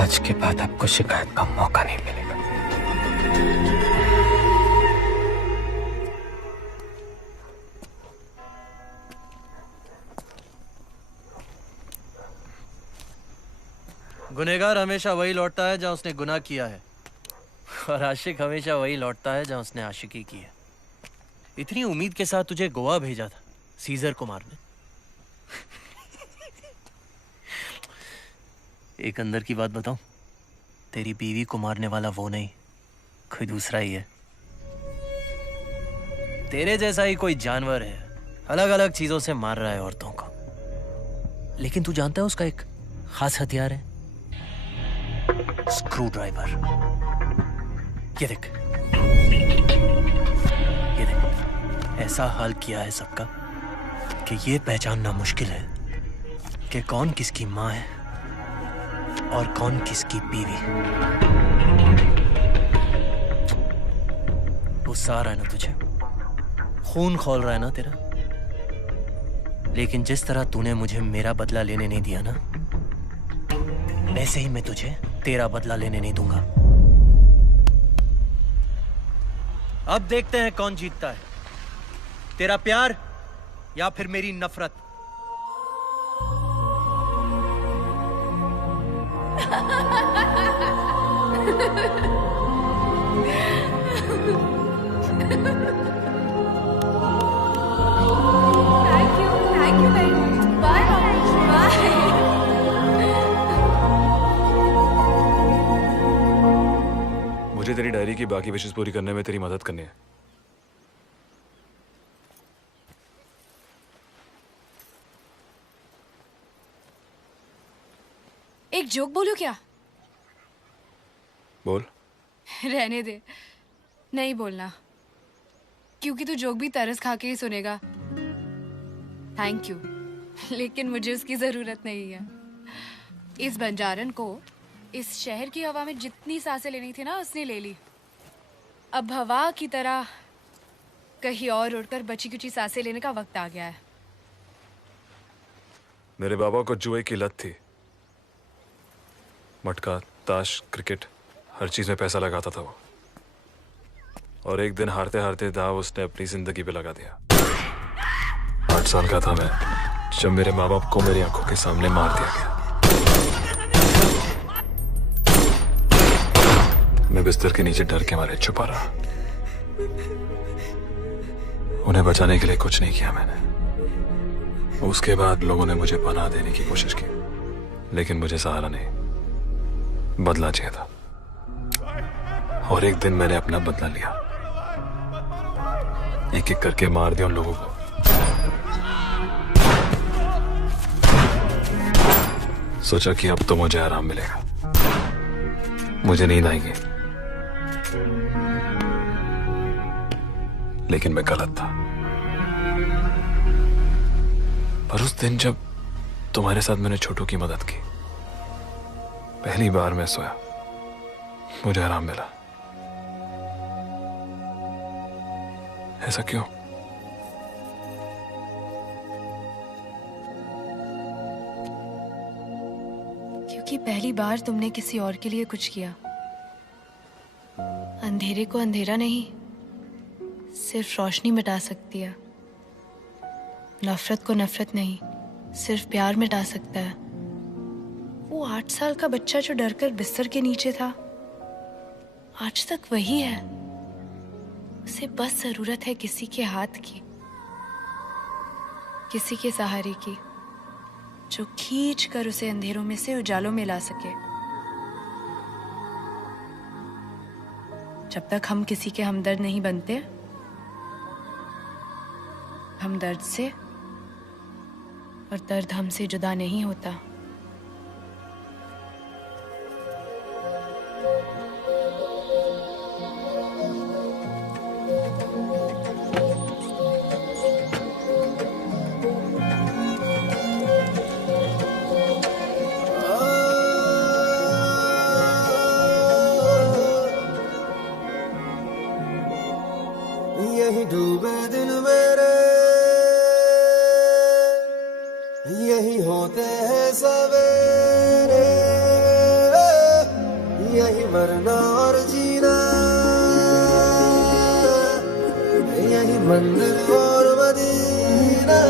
आज के बाद आपको शिकायत का मौका नहीं मिलेगा। गुनहगार हमेशा वही लौटता है जहां उसने गुनाह किया है, और आशिक हमेशा वही लौटता है जहां उसने आशिकी की है। इतनी उम्मीद के साथ तुझे गोवा भेजा था सीजर कुमार ने। एक अंदर की बात बताऊं, तेरी बीवी को मारने वाला वो नहीं, कोई दूसरा ही है। तेरे जैसा ही कोई जानवर है, अलग अलग चीजों से मार रहा है औरतों को। लेकिन तू जानता है उसका एक खास हथियार है, स्क्रू ड्राइवर। ये देख, ये देख, ऐसा हाल किया है सबका कि ये पहचानना मुश्किल है कि कौन किसकी माँ है और कौन किसकी बीवी। गुस्सा आ रहा है ना तुझे, खून खौल रहा है ना तेरा, लेकिन जिस तरह तूने मुझे मेरा बदला लेने नहीं दिया ना, वैसे ही मैं तुझे तेरा बदला लेने नहीं दूंगा। अब देखते हैं कौन जीतता है, तेरा प्यार या फिर मेरी नफरत। Thank you very much. Bye. Bye. मुझे तेरी डायरी की बाकी विशेष पूरी करने में तेरी मदद करनी है। एक जोक बोलूं क्या? बोल। रहने दे, नहीं बोलना, क्योंकि तू जोक भी तरस खा के ही सुनेगा। थैंक यू, लेकिन मुझे उसकी जरूरत नहीं है। इस बंजारन को इस शहर की हवा में जितनी सांसें लेनी थी ना, उसने ले ली। अब हवा की तरह कहीं और उड़कर बची कुची सांसें लेने का वक्त आ गया है। मेरे बाबा को जुए की लत थी। मटका, ताश, क्रिकेट, हर चीज में पैसा लगाता था वो। और एक दिन हारते हारते दाव उसने अपनी जिंदगी पे लगा दिया। 8 साल का था मैं जब मेरे माँ बाप को मेरी आंखों के सामने मार दिया गया। मैं बिस्तर के नीचे डर के मारे छुपा रहा। उन्हें बचाने के लिए कुछ नहीं किया मैंने। उसके बाद लोगों ने मुझे पनाह देने की कोशिश की, लेकिन मुझे सहारा नहीं, बदला चाहिए था। और एक दिन मैंने अपना बदला लिया। एक एक करके मार दिया उन लोगों को। सोचा कि अब तो मुझे आराम मिलेगा, मुझे नींद आएगी। लेकिन मैं गलत था। पर उस दिन जब तुम्हारे साथ मैंने छोटू की मदद की, पहली बार मैं सोया, मुझे आराम मिला। ऐसा क्यों? क्योंकि पहली बार तुमने किसी और के लिए कुछ किया। अंधेरे को अंधेरा नहीं, सिर्फ रोशनी मिटा सकती है। नफरत को नफरत नहीं, सिर्फ प्यार मिटा सकता है। वो 8 साल का बच्चा जो डरकर बिस्तर के नीचे था, आज तक वही है। उसे बस जरूरत है किसी के हाथ की, किसी के सहारे की, जो खींच कर उसे अंधेरों में से उजालों में ला सके। जब तक हम किसी के हमदर्द नहीं बनते, हम दर्द से और दर्द हमसे जुदा नहीं होता। यही डूबे दिन मेरे, यही होते हैं सवेरे, यही मरना और जीना, यही मंदिर और मदीना।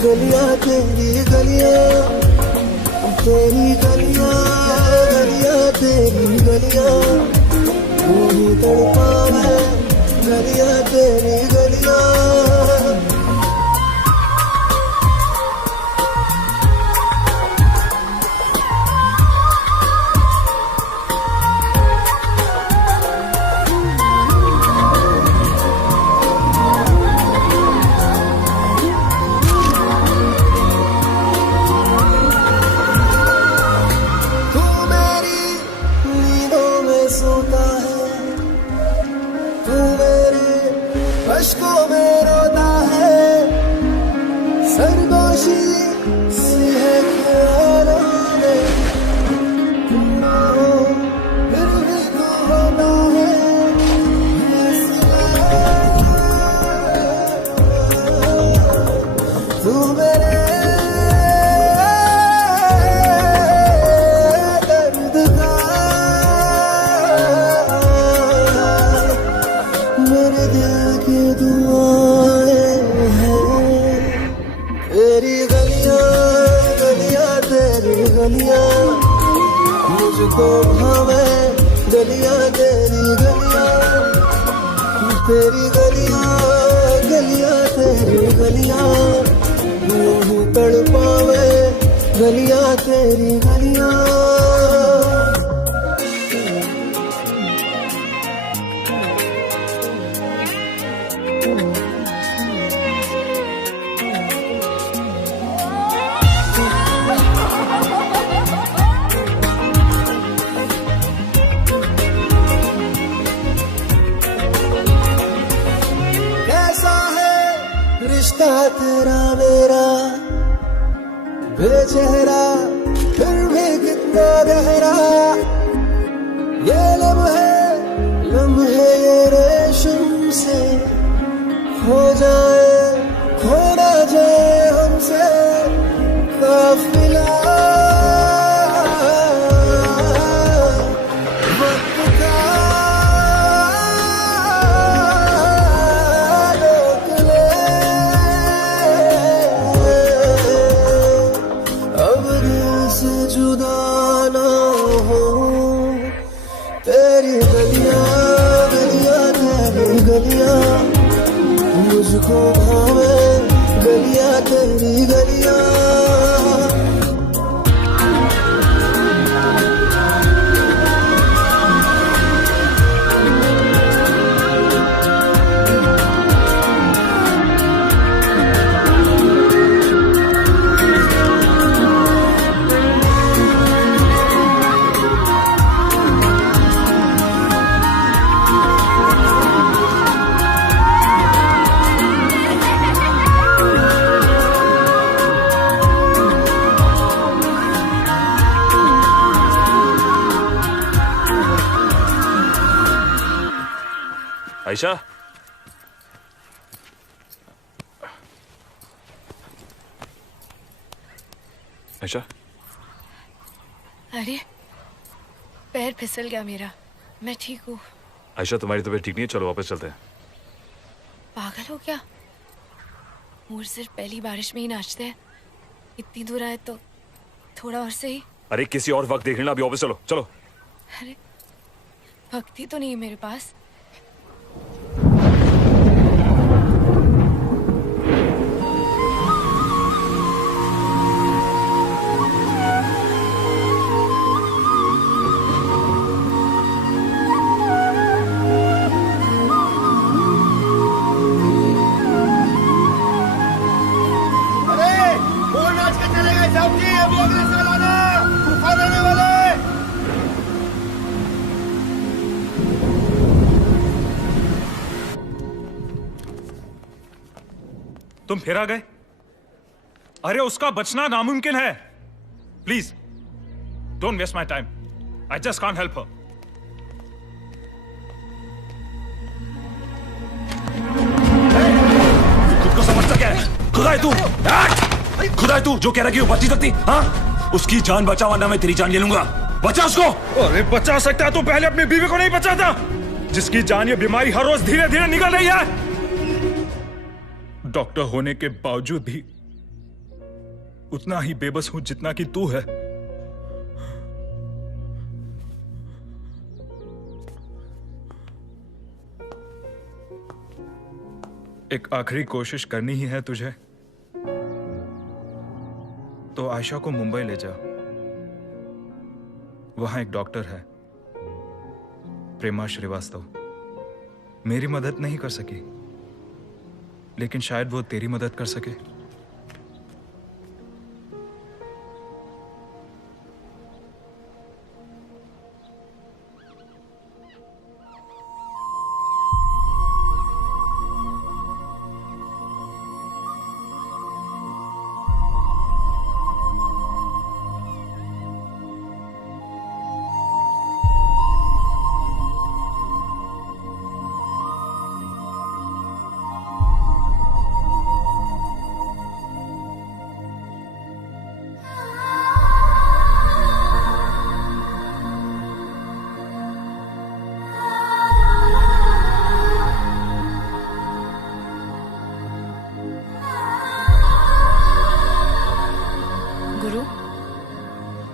गलियां तेरी गलियां, तेरी गलियां, गलियां तेरी गलियां, तू ही तड़पावे गलियां तेरी गलियां। अश्कों में रोता है, सरगोशी सी है ख्यालों में, तुम ना हो फिर भी तू होता है, तू मेरे दर्द का, मेरे दिल की दुआएं हैं। तेरी गलियां, गलियां तेरी गलियां, मुझको भावे गलियां तेरी गलियां, तेरी गलियां, गलियां तेरी गलियां, यूं तड़पावे गलियां तेरी गलियां। रिश्ता तेरा मेरा बेचेहरा फिर भी कितना गहरा, ये लम्हे लम्हे ये रेशम से हो जाए, खो ना जाए हमसे काफिला। मुझको भावे गलियां तेरी गलियां। आयशा, आयशा, अरे पैर फिसल गया मेरा, मैं ठीक हूँ। आयशा तुम्हारी तबीयत ठीक नहीं है, चलो वापस चलते हैं। पागल हो क्या? मूड सिर्फ पहली बारिश में ही नाचते हैं। इतनी दूर आए तो थोड़ा और सही। अरे किसी और वक्त देख लेना, अभी वापस चलो चलो। अरे भक्ति तो नहीं है मेरे पास। तुम फिर आ गए? अरे उसका बचना नामुमकिन है। Please don't waste my time, I just can't help her. खुद को समझता क्या है? खुदा है तू, खुदा है तू जो कह रहा कि वो बच नहीं सकती? हाँ, उसकी जान बचा वरना मैं तेरी जान ले लूंगा। बचा उसको। अरे बचा सकता है तो पहले अपनी बीवी को नहीं बचाता, जिसकी जान ये बीमारी हर रोज धीरे धीरे निकल रही है। डॉक्टर होने के बावजूद भी उतना ही बेबस हूं जितना कि तू है। एक आखिरी कोशिश करनी ही है तुझे तो आयशा को मुंबई ले जा। वहां एक डॉक्टर है, प्रेमा श्रीवास्तव। मेरी मदद नहीं कर सकी, लेकिन शायद वो तेरी मदद कर सके।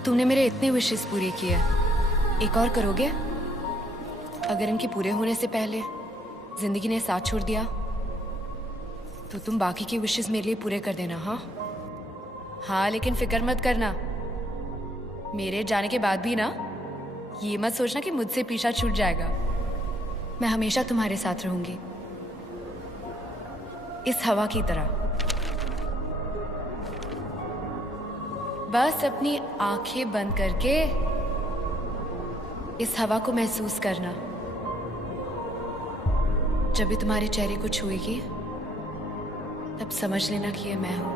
तुमने मेरे इतने विशेस पूरे किए, एक और करोगे? अगर इनके पूरे होने से पहले जिंदगी ने साथ छोड़ दिया तो तुम बाकी की विशेस मेरे लिए पूरे कर देना। हाँ हाँ, लेकिन फिक्र मत करना, मेरे जाने के बाद भी ना ये मत सोचना कि मुझसे पीछा छूट जाएगा। मैं हमेशा तुम्हारे साथ रहूंगी, इस हवा की तरह। बस अपनी आंखें बंद करके इस हवा को महसूस करना। जब भी तुम्हारे चेहरे को छुएगी तब समझ लेना कि ये मैं हूं।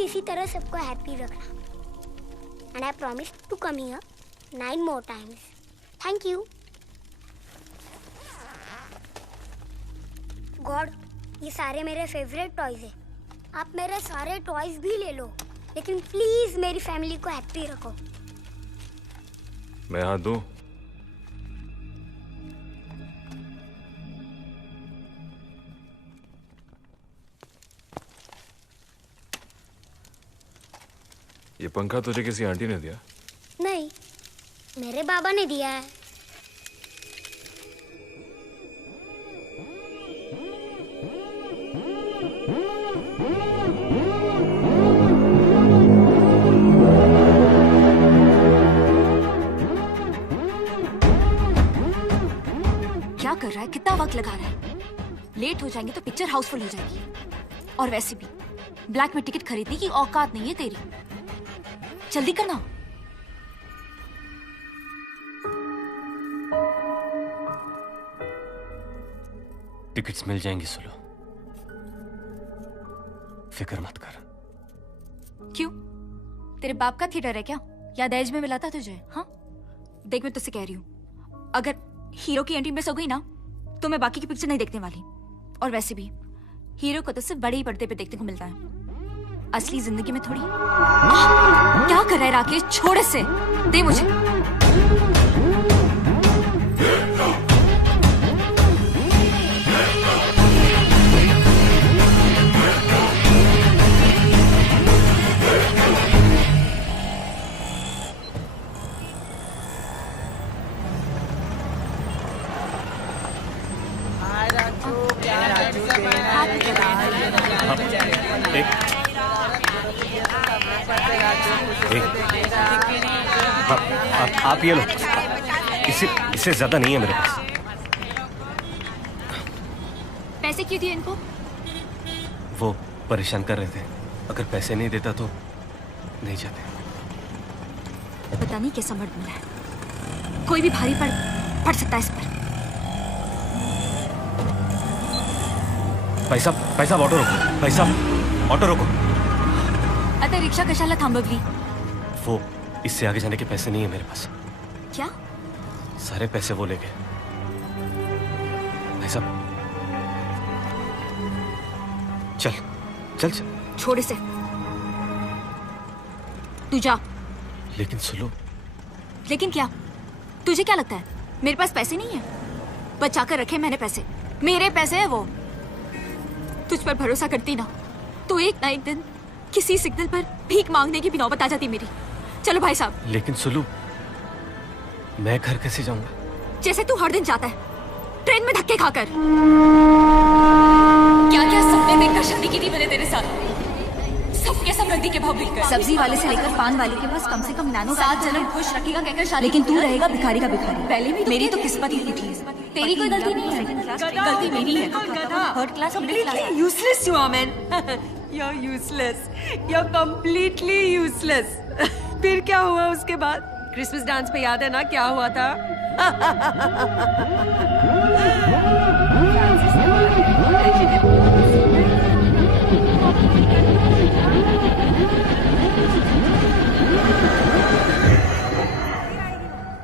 इसी तरह सबको हैप्पी रखना। And I promise to come here 9 more times. Thank you God. ये सारे मेरे फेवरेट टॉयज हैं। आप मेरे सारे टॉयज भी ले लो, लेकिन प्लीज मेरी फैमिली को हैप्पी रखो। मैं हाथ दूं? ये पंखा तुझे किसी आंटी ने दिया? नहीं, मेरे बाबा ने दिया है। क्या कर रहा है? कितना वक्त लगा रहा है? लेट हो जाएंगे तो पिक्चर हाउसफुल हो जाएगी। और वैसे भी ब्लैक में टिकट खरीदने की औकात नहीं है तेरी। जल्दी करना। टिकट्स मिल जाएंगी सुलो, फिक्र मत कर। क्यों? तेरे बाप का थिएटर है क्या, या दहेज में मिला था तुझे? हाँ देख, मैं तुझसे कह रही हूँ, अगर हीरो की एंट्री मिस हो गई ना तो मैं बाकी की पिक्चर नहीं देखने वाली। और वैसे भी हीरो को तो सिर्फ बड़े ही पर्दे पे देखने को मिलता है, असली जिंदगी में थोड़ी। क्या कर रहा है राकेश? छोड़ इसे, दे मुझे। आप ये लो, इससे ज्यादा नहीं है मेरे पास। पैसे क्यों दिए इनको? वो परेशान कर रहे थे, अगर पैसे नहीं देता तो नहीं जाते। पता नहीं कैसा मर्द मिला है, कोई भी भारी पड़ सकता है इस पर। भाई साहब ऑटो रोको, भाई साहब ऑटो रोको। आता रिक्षा कशाला थांबवली? वो इससे आगे जाने के पैसे नहीं है मेरे पास। क्या? सारे पैसे वो ले गए। भाई साहब चल चल चल। छोड़ इसे, तू जा। लेकिन सुनो। लेकिन क्या? तुझे क्या लगता है मेरे पास पैसे नहीं है? बचा कर रखे मैंने पैसे, मेरे पैसे है वो। तुझ पर भरोसा करती ना तो एक ना एक दिन किसी सिग्नल पर भीख मांगने की भी नौबत आ जाती मेरी। चलो भाई साहब। लेकिन सुलू, मैं घर कैसे जाऊंगा? जैसे तू हर दिन जाता है, ट्रेन में धक्के खाकर। क्या क्या सपने देखकर शादी की थी मैंने तेरे साथ, सबके सब नकदी के भाव मिलकर। सब्जी वाले से लेकर पान वाले के पास कम से कम नानो 7 जन्म खुश रखेगा कहकर शादी। लेकिन तू रहेगा भिखारी का भिखारी। पहले भी मेरी तो किस्मत ही फूटी है। तेरी कोई गलती नहीं है, गलती मेरी है। Third class useless you are man. You're useless. You're completely useless. फिर क्या हुआ उसके बाद? क्रिसमस डांस पे याद है ना क्या हुआ था?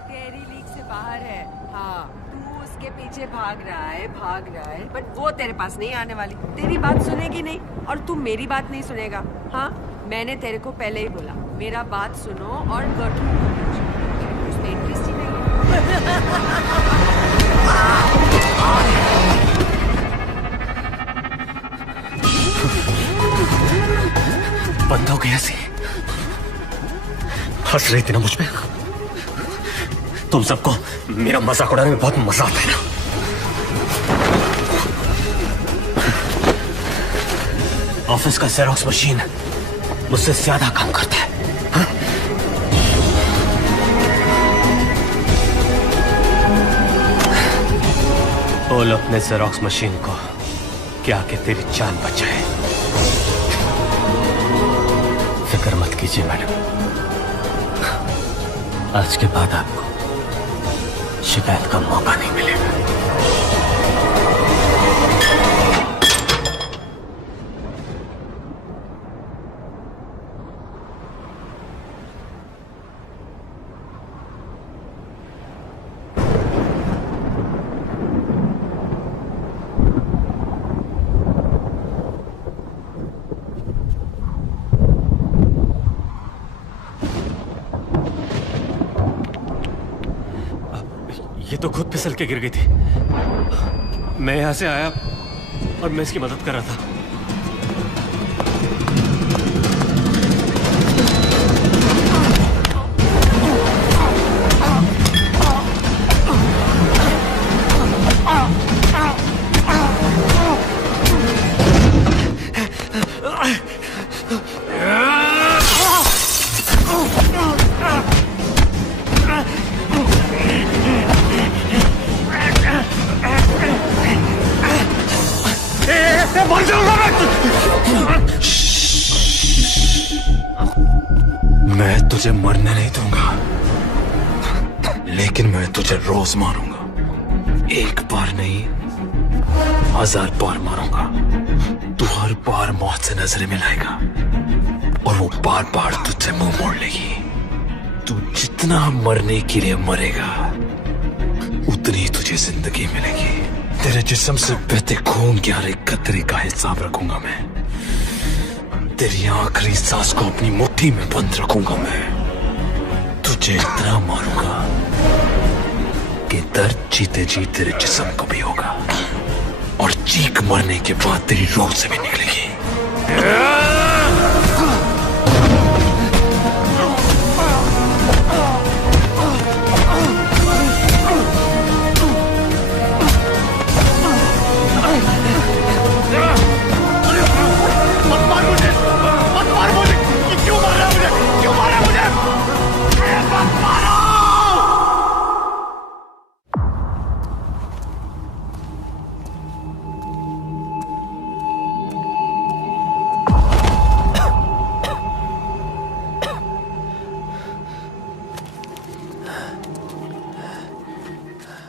तेरी लीग से बाहर है। हाँ, तू उसके पीछे भाग रहा है, बट वो तेरे पास नहीं आने वाली। तेरी बात सुनेगी नहीं और तू मेरी बात नहीं सुनेगा। हाँ, मैंने तेरे को पहले ही बोला, मेरा बात सुनो और गट उसमें इंटरेस्ट ही नहीं है। बंद हो गया सी। हंस रही थी ना मुझ पे। तुम सबको मेरा मजाक उड़ाने में बहुत मजा आता है ना। ऑफिस का जेरॉक्स मशीन मुझसे ज्यादा काम करता है। हाँ? बोल अपने जेरॉक्स मशीन को क्या कि तेरी जान बचाए। फिक्र मत कीजिए मैडम, आज के बाद आपको शिकायत का मौका नहीं मिलेगा। ये तो खुद फिसल के गिर गई थी। मैं यहां से आया और मैं इसकी मदद कर रहा था। मैं तुझे मरने नहीं दूंगा, लेकिन मैं तुझे रोज मारूंगा। एक बार नहीं, 1000 बार मारूंगा। तू हर बार मौत से नजरें मिलाएगा और वो बार बार तुझसे मुंह मोड़ लेगी। तू जितना मरने के लिए मरेगा, उतनी तुझे जिंदगी मिलेगी। तेरे जिस्म से बहते खून के हर एक कतरे का हिसाब रखूंगा मैं। तेरी आखिरी सांस को अपनी मुट्ठी में बंद रखूंगा मैं। तुझे इतना मारूंगा कि दर्द जीते जी तेरे जिस्म को भी होगा और चीख मरने के बाद तेरी रूह से भी निकलेगी।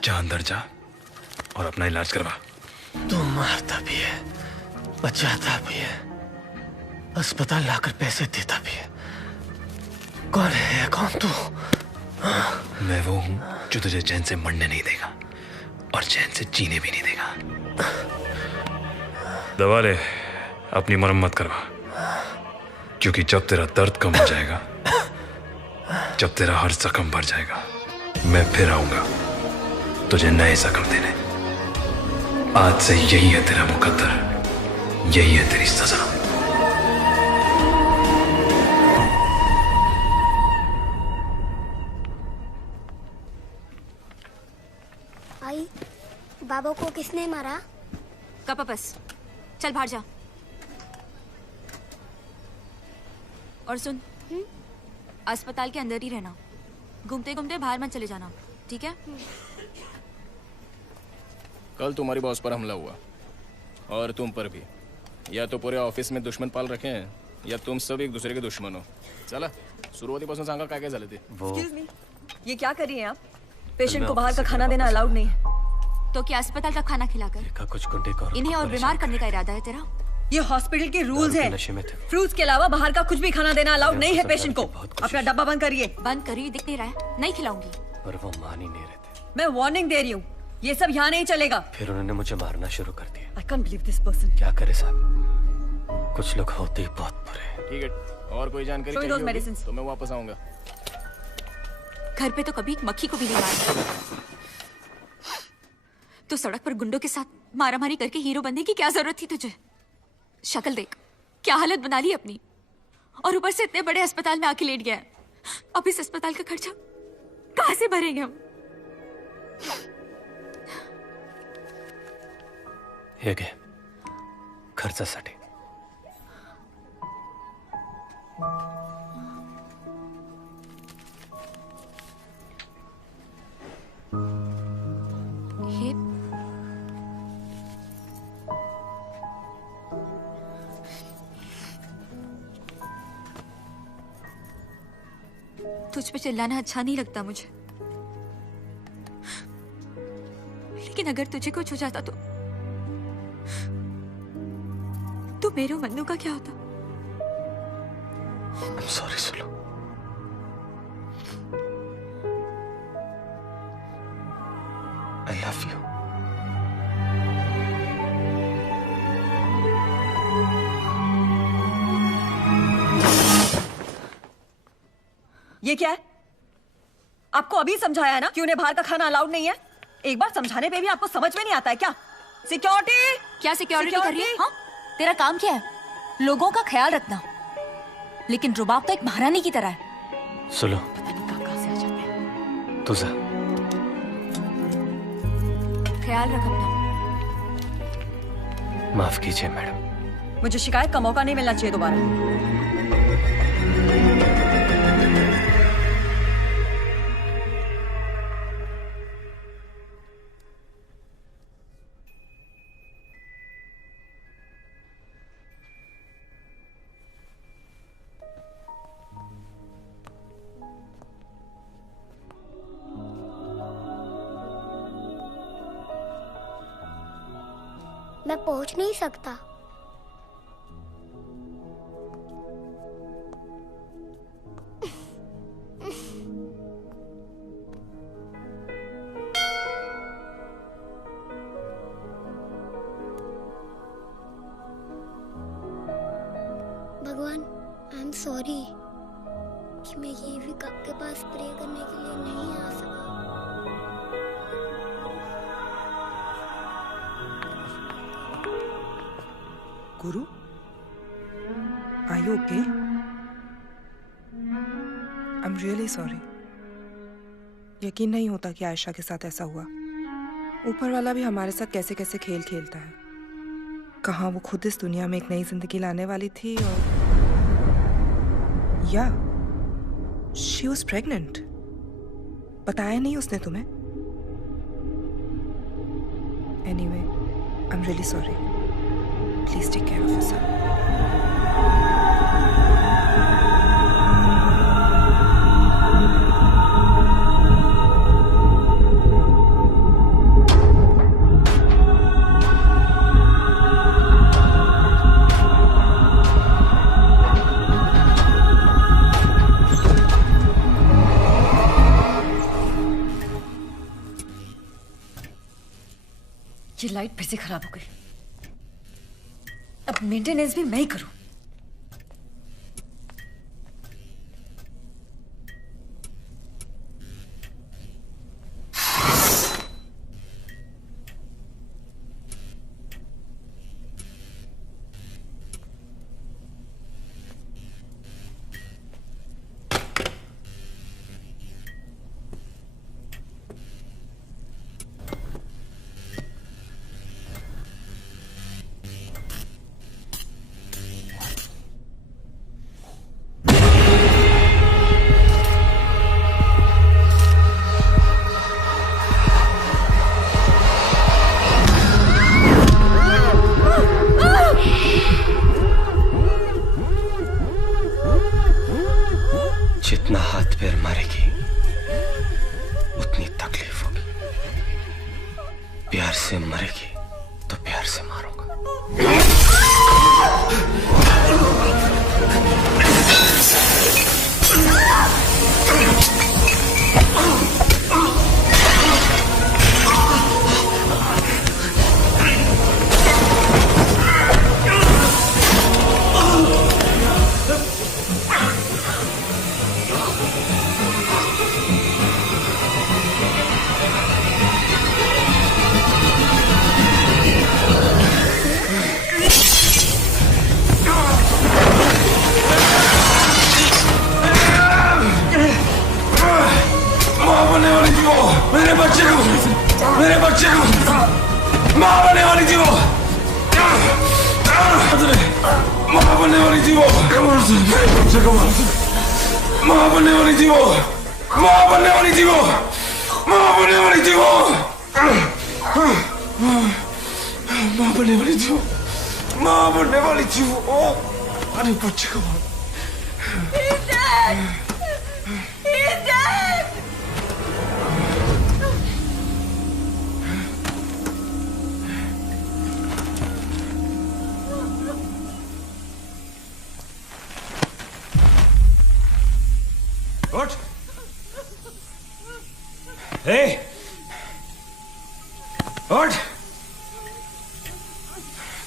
जा अंदर जा और अपना इलाज करवा। तू मारता भी है, बचाता भी है, अस्पताल लाकर पैसे देता भी है। कौन है? कौन तू? मैं वो हूँ जो तुझे चैन से मरने नहीं देगा और चैन से जीने भी नहीं देगा। दवा ले, अपनी मरम्मत करवा, क्योंकि जब तेरा दर्द कम हो जाएगा, जब तेरा हर जख्म भर जाएगा, मैं फिर आऊंगा तुझे नए जख्म देने। आज से यही है तेरा मुकद्दर, यही है तेरी सजा। आई, बाबा को किसने मारा? कपापस, चल बाहर जा। और सुन, अस्पताल के अंदर ही रहना, घूमते घूमते बाहर मत चले जाना, ठीक है? कल तुम्हारी बॉस पर हमला हुआ और तुम पर भी। या तो पूरे ऑफिस में दुश्मन पाल रखे हैं या तुम सब एक दूसरे के दुश्मन हो। चला सुरुवातीपासून सांगा काय काय झालं ते। Excuse me, ये क्या कर रही हैं आप? पेशेंट को बाहर का खाना देना अलाउड नहीं है। तो क्या अस्पताल का खाना खिलाकर कुछ गुंडे को इन्हें और बीमार करने का इरादा है तेरा? ये हॉस्पिटल के रूल्स हैं। नशे में थे। फ्रूट्स के अलावा बाहर का कुछ भी खाना देना अलाउड नहीं है पेशेंट को। अपना डब्बा बंद करिए। बंद करिए, दिख नहीं रहा है, नहीं खिलाऊंगी। पर वो मान ही नहीं रहे थे। मैं वार्निंग दे रही हूँ, ये सब यहाँ नहीं चलेगा। फिर उन्होंने मुझे मारना शुरू कर दिया। I can't believe this person. क्या करे साहब, कुछ लोग होते ही बहुत बुरे। ठीक है, और कोई जानकारी Show me those medicines. तो मैं वापस आऊंगा। घर पे तो कभी एक मक्खी को भी नहीं मारा, तो सड़क पर गुंडों के साथ मारामारी करके हीरो बनने की क्या जरूरत थी तुझे? शक्ल देख, क्या हालत बना ली अपनी, और ऊपर से इतने बड़े अस्पताल में आके लेट गया है। अब इस अस्पताल का खर्चा कहाँ से भरेंगे हम? हे घे खर्चासाठी। हे तुझ पे चिल्लाना अच्छा नहीं लगता मुझे, लेकिन अगर तुझे कुछ हो जाता तो मेरे मन्नू का क्या होता? I'm sorry सुलो। I love you। ये क्या है? आपको अभी समझाया है ना कि उन्हें बाहर का खाना अलाउड नहीं है। एक बार समझाने पे भी आपको समझ में नहीं आता है क्या? सिक्योरिटी! क्या सिक्योरिटी कर रही है? हाँ? तेरा काम क्या है? लोगों का ख्याल रखना, लेकिन रुबाब तो एक महारानी की तरह है। सुलो, तू जा। ख्याल रख अपना। माफ कीजिए मैडम। मुझे शिकायत का मौका नहीं मिलना चाहिए दोबारा। मैं पहुंच नहीं सकता। भगवान, आई एम सॉरी कि मैं ये भी आपके पास प्रे करने के लिए नहीं आ सका। गुरु, are you okay? I'm really sorry. यकीन नहीं होता कि आयशा के साथ ऐसा हुआ। ऊपर वाला भी हमारे साथ कैसे कैसे खेल खेलता है। कहाँ वो खुद इस दुनिया में एक नई जिंदगी लाने वाली थी और या she was pregnant. बताया नहीं उसने तुम्हें? Anyway, I'm really sorry. Please take care of yourself. ये लाइट फिर से खराब हो गई। अब मेंटेनेंस भी मैं ही करूं। जितना हाथ पैर मारेगी उतनी तकलीफ होगी। प्यार से मरेगी तो प्यार से मारूंगा। मेरे बच्चे को माँ बनने वाली थी वो। माँ बनने वाली थी वो। मेरे बच्चे को माँ बनने वाली थी वो। माँ बनने वाली थी वो। माँ बनने वाली थी वो। माँ बनने वाली थी वो। माँ बनने वाली थी वो। अरे बच्चे को उठ। ए, उठ।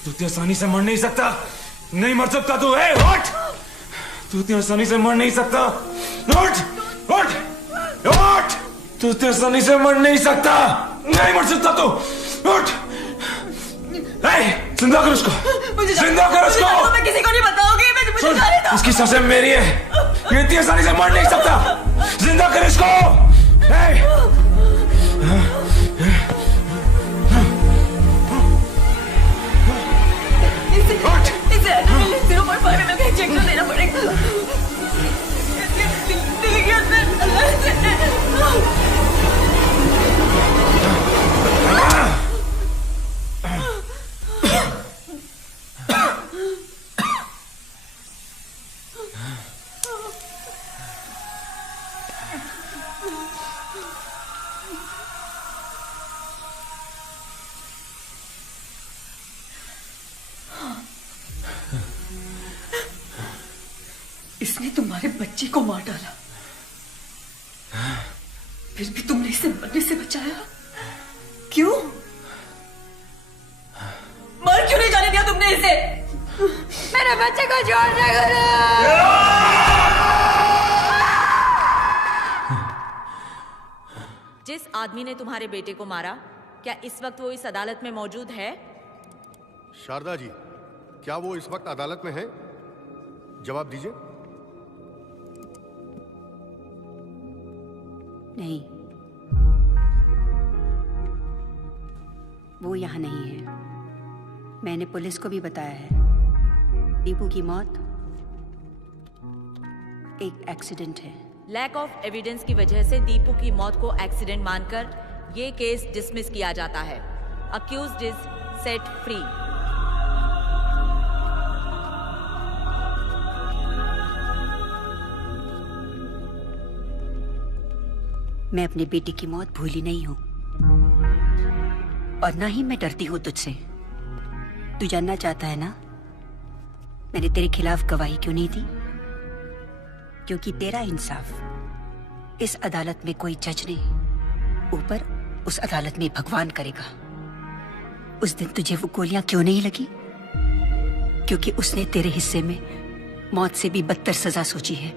तू इतनी आसानी से मर नहीं सकता। नहीं मर सकता तू। ए, उठ। तू इतनी आसानी से मर नहीं सकता। उठ, उठ, उठ। तू इतनी आसानी से मर नहीं सकता। नहीं मर सकता तू। उठ। ए, जिंदा कर उसको। जिंदा कर उसको। मैं किसी को नहीं बताऊंगी। मुझे जाने दो। इसकी सांसें मेरी है। ये इतनी आसानी से मर नहीं सकता। जिंदा कर इसको। इसे एड्रेनलिन 0.5 ml का इंजेक्शन देना पड़ेगा। दिल के अंदर इसने तुम्हारे बच्चे को मार डाला, फिर भी तुमने इसे मरने से बचाया। क्यों? मर क्यों नहीं जाने दिया तुमने इसे? मेरे बच्चे को छोड़ दे गुरु। जिस आदमी ने तुम्हारे बेटे को मारा, क्या इस वक्त वो इस अदालत में मौजूद है? शारदा जी, क्या वो इस वक्त अदालत में है? जवाब दीजिए। नहीं, वो यहाँ नहीं है। मैंने पुलिस को भी बताया है। दीपू की मौत एक एक्सीडेंट है। लैक ऑफ एविडेंस की वजह से दीपू की मौत को एक्सीडेंट मानकर ये केस डिसमिस किया जाता है। Accused is set free. मैं अपनी बेटी की मौत भूली नहीं हूं, और ना ही मैं डरती हूं तुझसे। तू जानना चाहता है ना, मैंने तेरे खिलाफ गवाही क्यों नहीं दी? क्योंकि तेरा इंसाफ इस अदालत में कोई जज नहीं, ऊपर उस अदालत में भगवान करेगा। उस दिन तुझे वो गोलियां क्यों नहीं लगी? क्योंकि उसने तेरे हिस्से में मौत से भी बदतर सजा सोची है।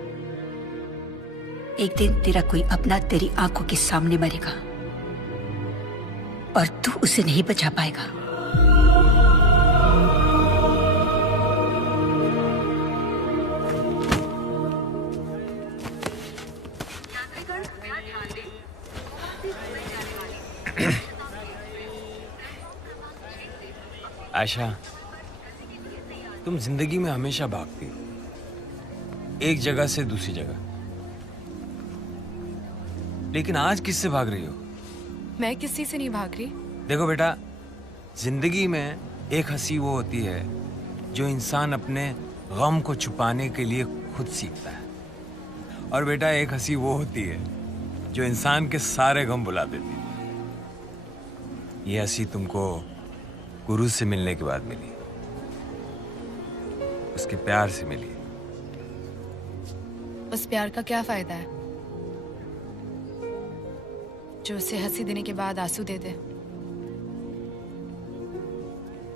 एक दिन तेरा कोई अपना तेरी आंखों के सामने मरेगा और तू उसे नहीं बचा पाएगा। आयशा, तुम जिंदगी में हमेशा भागती हो, एक जगह से दूसरी जगह, लेकिन आज किससे भाग रही हो? मैं किसी से नहीं भाग रही। देखो बेटा, जिंदगी में एक हंसी वो होती है जो इंसान अपने गम को छुपाने के लिए खुद सीखता है, और बेटा एक हंसी वो होती है जो इंसान के सारे गम भुला देती है। ये हंसी तुमको गुरु से मिलने के बाद मिली, उसके प्यार से मिली। उस प्यार का क्या फायदा है जो उसे हंसी देने के बाद आंसू दे दे?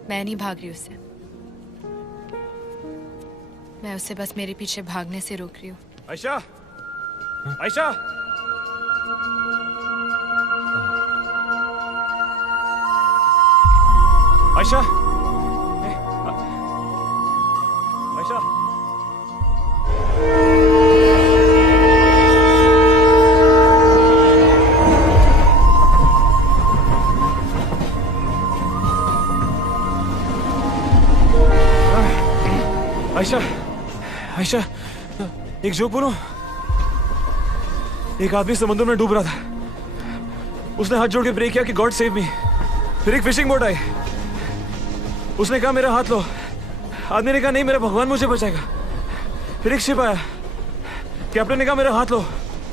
मैं नहीं भाग रही उससे, मैं उसे बस मेरे पीछे भागने से रोक रही हूँ। आयशा, आयशा, आयशा, आयशा, आयशा, आयशा, एक जोक बोलूं? एक आदमी समुद्र में डूब रहा था, उसने हाथ जोड़ के प्रे किया कि गॉड सेव मी। फिर एक फिशिंग बोट आई, उसने कहा मेरा हाथ लो। आदमी ने कहा नहीं, मेरा भगवान मुझे बचाएगा। फिर एक शिप आया, कैप्टन ने कहा मेरा हाथ लो।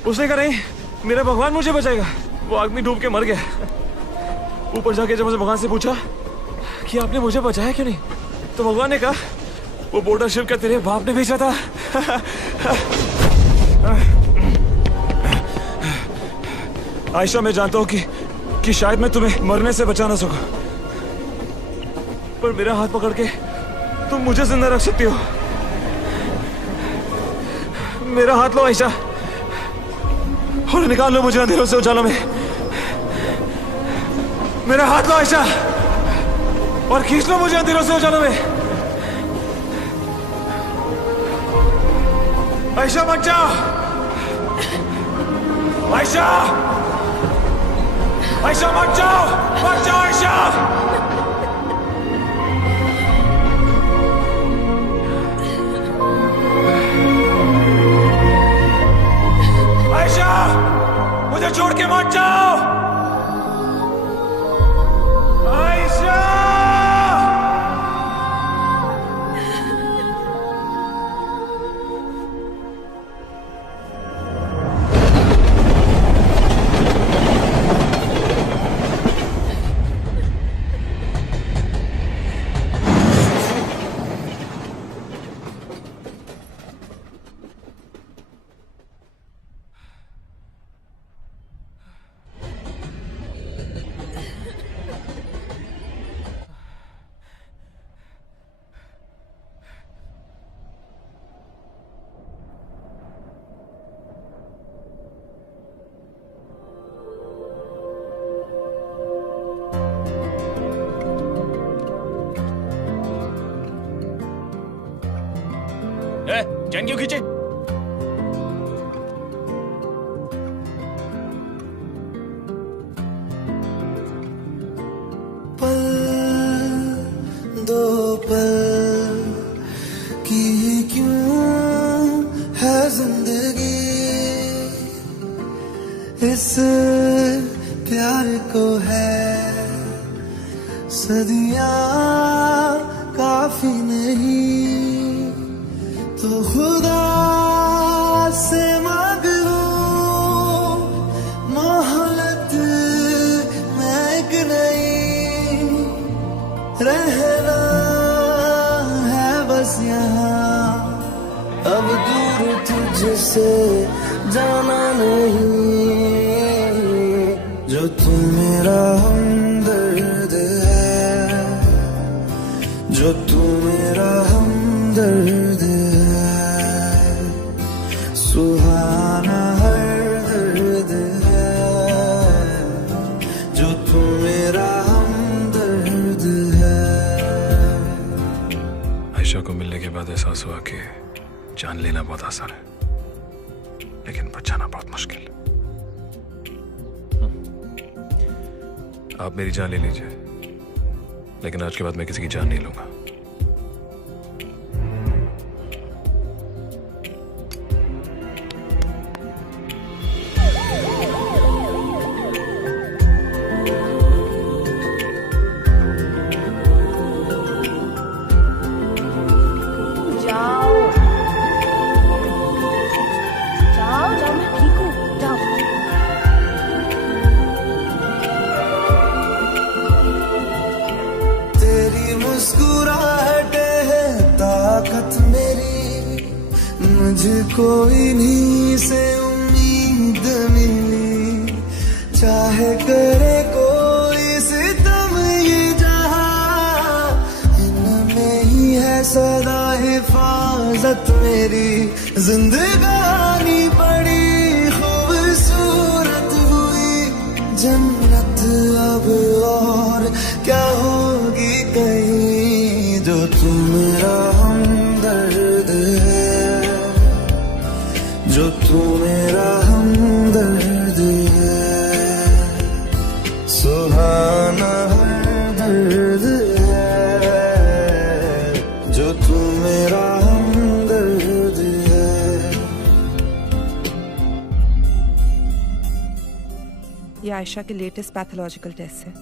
उसने कहा नहीं, मेरा भगवान मुझे बचाएगा। वो आदमी डूब के मर गया। ऊपर जाके जब मुझे भगवान से पूछा कि आपने मुझे बचाया क्यों नहीं, तो भगवान ने कहा वो बोट और शिप का तेरे बाप ने भेजा था। आयशा, मैं जानता हूँ कि शायद मैं तुम्हें मरने से बचा ना सकूं, पर मेरा हाथ पकड़ के तुम मुझे जिंदा रख सकती हो। मेरा हाथ लो आयशा, और निकाल लो मुझे अंधेरों से उजालों में। मेरा हाथ लो आयशा, और खींच लो मुझे अंधेरों से उजालों में। आयशा मत जाओ, आयशा, आयशा मत जाओ, मत जाओ आयशा। आयशा, मुझे छोड़ के मत जाओ। आयशा, चैन क्यों खींचे? पल दो पल की क्यों है जिंदगी, इस प्यार को है सदियां काफी नहीं, तो खुदा से मांग लो मोहब्बत में एक नहीं, रहना है बस यहाँ, अब दूर तुझसे जाना नहीं, जो तू मेरा हमदर्द है। जो तू मेरा हमदर्द है, सुहाना हर दर्द है, जो तू मेरा हमदर्द है। आयशा को मिलने के बाद एहसास हुआ कि जान लेना बहुत आसान है, लेकिन बचाना बहुत मुश्किल। आप मेरी जान ले लीजिए, लेकिन आज के बाद मैं किसी की जान नहीं लूंगा। जाओ जाओ जाओ, मैं ठीक हूँ, जाओ। तेरी मुस्कुराहटे है ताकत मेरी, मुझको इन्हीं से उम्मीद मिली। चाहे करे कोई सितम ये जहां, इनमें ही है सदा हिफाजत मेरी। जिंदगानी बड़ी खूबसूरत हुई, जन्नत अब और क्या होगी कहीं। जो तू मेरा हमदर्द है, जो तू मेरा हमदर्द है, सुहाना हर दर्द है, जो तू मेरा हमदर्द है। ये आयशा के लेटेस्ट पैथोलॉजिकल टेस्ट है।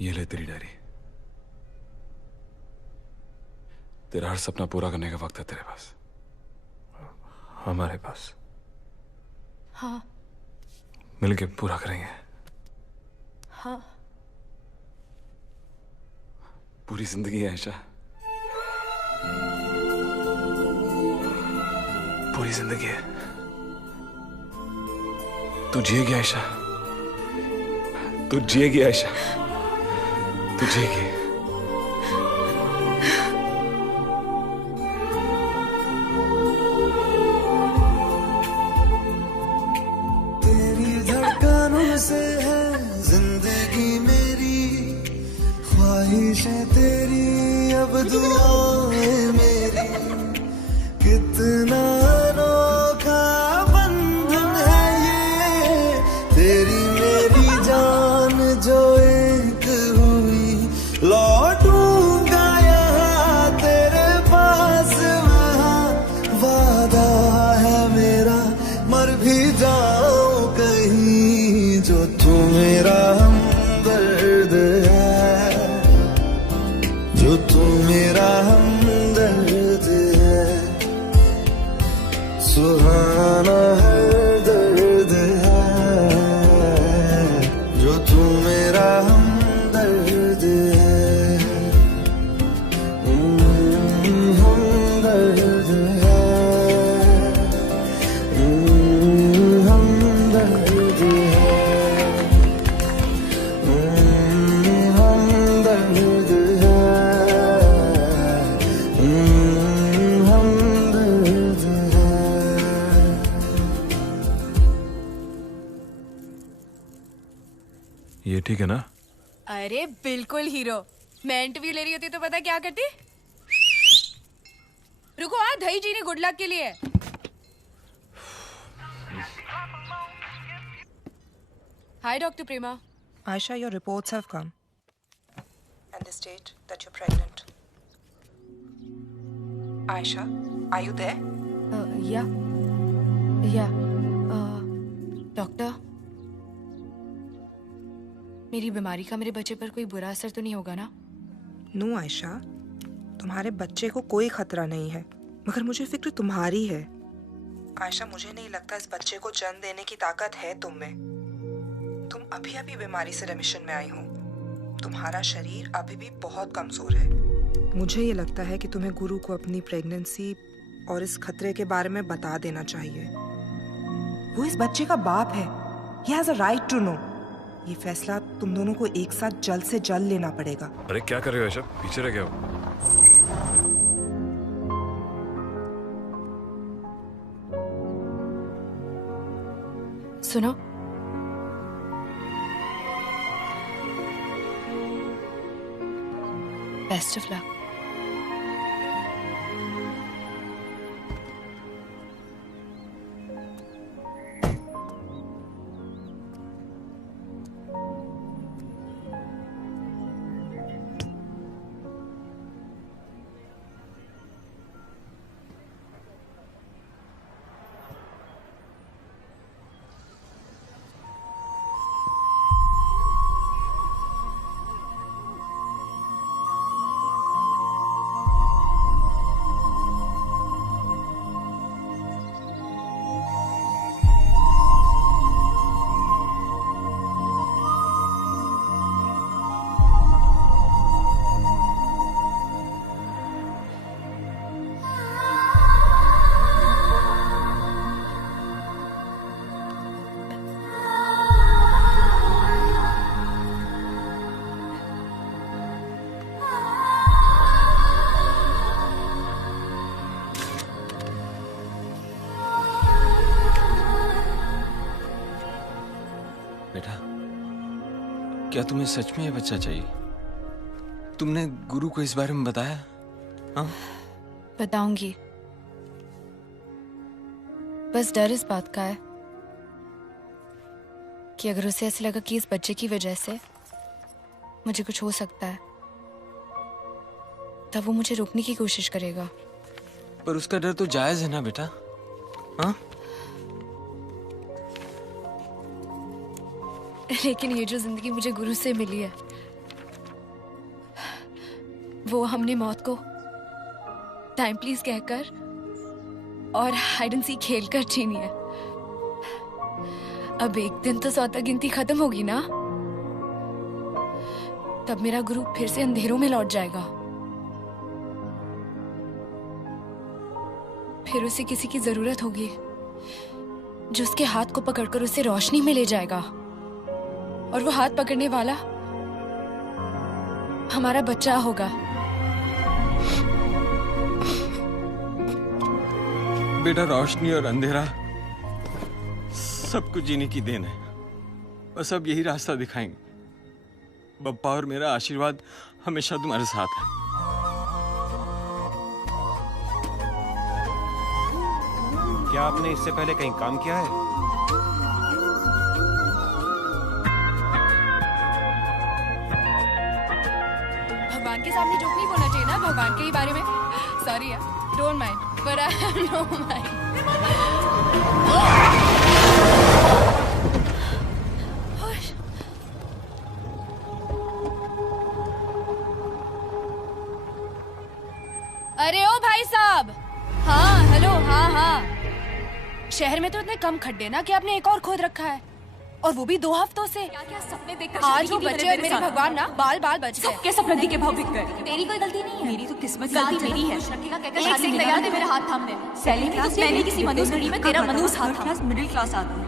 ये ले तेरी डायरी। तेरा हर सपना पूरा करने का वक्त है तेरे पास, हमारे पास। हाँ मिलके पूरा करेंगे। हाँ। पूरी जिंदगी है आयशा, पूरी जिंदगी है। तू जिएगी आयशा, तू जिएगी आयशा, तू जिएगी। तेरी धड़कनों से है जिंदगी मेरी, ख्वाहिशें तेरी अब दुआएं मेरी। कितना अनोखा बंधन है ये, तेरी मेरी जान जो एक हुई। लौटूंगा यहाँ तेरे पास, वहाँ वादा है मेरा, मर भी जाऊं कहीं। जो तू मेरा हमदर्द है, जो तू मेरा हमदर्द है, सुहाना हर दर्द है, जो तू मेरा हमदर्द है। हमदर्द है, हमदर्द है, हमदर्द है, हमदर्द है। ये ठीक है ना? अरे बिल्कुल हीरो। मैं इंटरव्यू ले रही होती तो पता क्या करती? रुको आ, दही जी ने गुड लक के लिए। हाय doctor Prema. Aisha, your reports have come. And they state that you're pregnant. Aisha, are you there? या डॉक्टर, मेरी बीमारी का मेरे बच्चे पर कोई बुरा असर तो नहीं होगा ना? नो आयशा, तुम्हारे बच्चे को कोई खतरा नहीं है, मगर मुझे फिक्र तुम्हारी है। आयशा, मुझे नहीं लगता इस बच्चे को जन्म देने की ताकत है तुम में। तुम अभी अभी बीमारी से रेमिशन में आई हो, तुम्हारा शरीर अभी भी बहुत कमजोर है। मुझे ये लगता है कि तुम्हें गुरु को अपनी प्रेगनेंसी और इस खतरे के बारे में बता देना चाहिए। वो इस बच्चे का बाप है। He has a right to know। ये फैसला तुम दोनों को एक साथ जल्द से जल्द लेना पड़ेगा। अरे क्या कर रहे हो ऐशा? पीछे रह गया हो। सुनो, बेस्ट ऑफ लक। बेटा, क्या तुम्हें सच में ये बच्चा चाहिए? तुमने गुरु को इस बारे में बताया? हाँ? बताऊंगी, बस डर इस बात का है कि अगर उसे ऐसे लगा कि इस बच्चे की वजह से मुझे कुछ हो सकता है, तब वो मुझे रोकने की कोशिश करेगा। पर उसका डर तो जायज है ना बेटा? हाँ? लेकिन ये जो जिंदगी मुझे गुरु से मिली है, वो हमने मौत को टाइम प्लीज कहकर और हाइड एंड सीक खेलकर छीनी है। अब एक दिन तो सौता गिनती खत्म होगी ना, तब मेरा गुरु फिर से अंधेरों में लौट जाएगा। फिर उसे किसी की जरूरत होगी जो उसके हाथ को पकड़कर उसे रोशनी में ले जाएगा, और वो हाथ पकड़ने वाला हमारा बच्चा होगा। बेटा, रोशनी और अंधेरा सबको जीने की देन है, बस अब यही रास्ता दिखाएंगे। बप्पा और मेरा आशीर्वाद हमेशा तुम्हारे साथ है। क्या आपने इससे पहले कहीं काम किया है? भगवान के सामने जोक नहीं बोलना चाहिए ना भगवान के ही बारे में। सॉरी यार, don't mind, but I have no mind. अरे ओ भाई साहब, हाँ हेलो, हाँ हाँ। शहर में तो इतने कम खड्डे ना कि आपने एक और खोद रखा है, और वो भी 2 हफ्तों से। क्या सपने देखकर आज वो बच्चे और मेरे भगवान ना बाल बाल बच गए। सबके सपने के भाव बिक गए। तेरी कोई गलती नहीं है। मेरी तो किस्मत गलती मेरी है। एक से तैयार थे मेरे हाथ थामने। सैली तो पहले किसी मनुष्य घड़ी में तेरा मनुष्य हाथ था। मिडिल क्लास आदमी।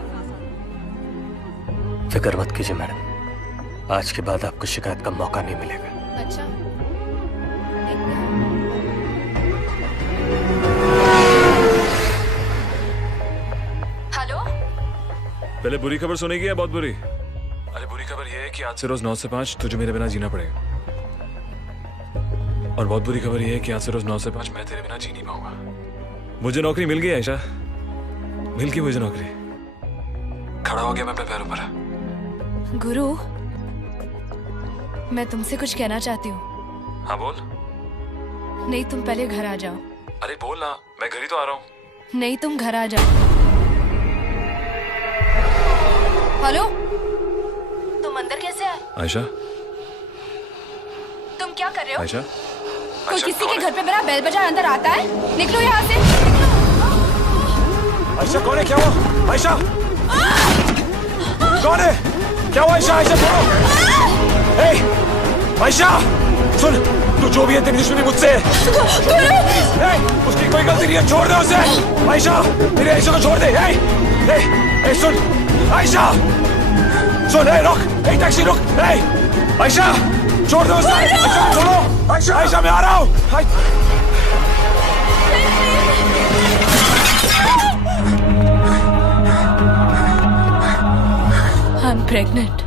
फिक्र मत कीजिए मैडम, आज के बाद आपको शिकायत का मौका नहीं मिलेगा। अच्छा, पहले बुरी खबर सुनेगी या बहुत बुरी? अरे बुरी खबर यह है कि आज से रोज 9 से 5 तुझे मेरे बिना जीना पड़ेगा, और बहुत बुरी खबर यह है कि आज से रोज 9 से 5 मैं तेरे बिना जी नहीं पाऊंगा। मुझे नौकरी मिल गई आयशा, मिल गई मुझे नौकरी। खड़ा हो गया मैं अपने पैरों पर। गुरु, मैं तुमसे कुछ कहना चाहती हूँ। हाँ बोल। नहीं, तुम पहले घर आ जाओ। अरे बोल ना, मैं घर ही तो आ रहा हूँ। नहीं, तुम घर आ जाओ। हेलो, तुम अंदर कैसे आए? आयशा, तुम क्या कर रहे हो? आयशा, कोई किसी के घर पे मेरा बेल बजा अंदर आता है? निकलो यहाँ से। आयशा कौन है? क्या हुआ? आयशा कौन है? क्या हुआ? आयशा, आयशा बोलो। आयशा सुन, तू जो भी है तेरी दुश्मनी मुझसे है। उसकी कोई गलती नहीं है, छोड़ दे उसे। आयशा, मेरी आयशा को छोड़ दे। सुन आयशा, सुन, रुक, एक टैक्सी रुक। आयशा छोड़ दो उसे। आयशा छोड़ो। आयशा मैं आ रहा हूँ। I'm pregnant.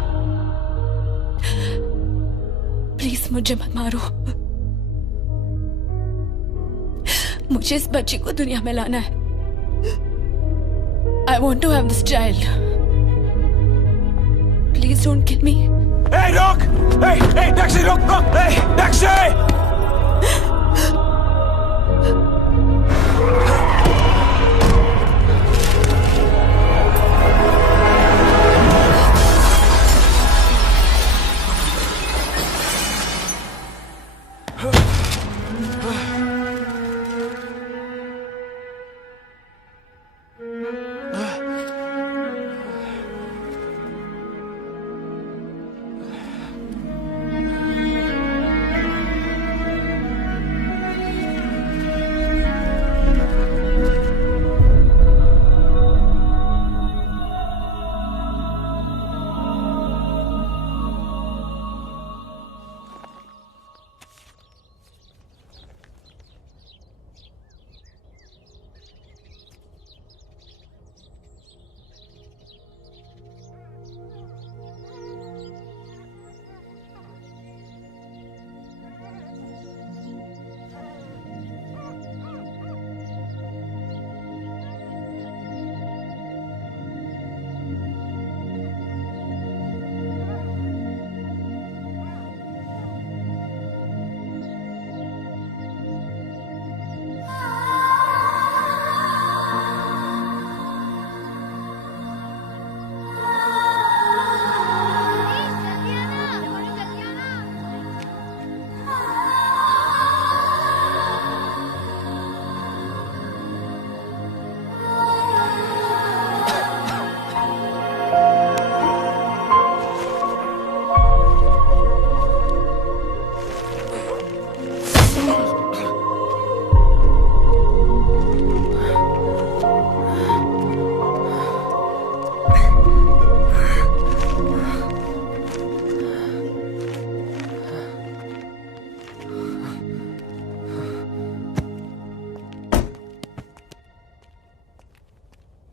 प्लीज मुझे मत मारो। मुझे इस बच्ची को दुनिया में लाना है। I want to have this child. Please don't kill me. Hey, रुक! Hey, टैक्सी रुक! Hey, taxi!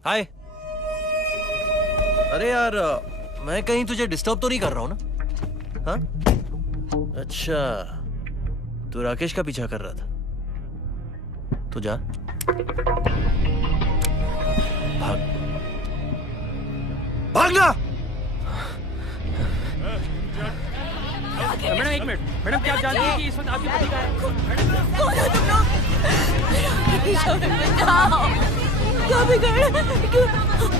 हाय। अरे यार, मैं कहीं तुझे डिस्टर्ब तो नहीं कर रहा हूं ना? हाँ? अच्छा, तू राकेश का पीछा कर रहा था। तो जा, भाग, भागना। मैडम एक मिनट, मैडम क्या आप जानती हैं कि इस वक्त आपकी पति कहाँ है? कौन हो तुम लोग? क्या बिगाड़ा? क्यों?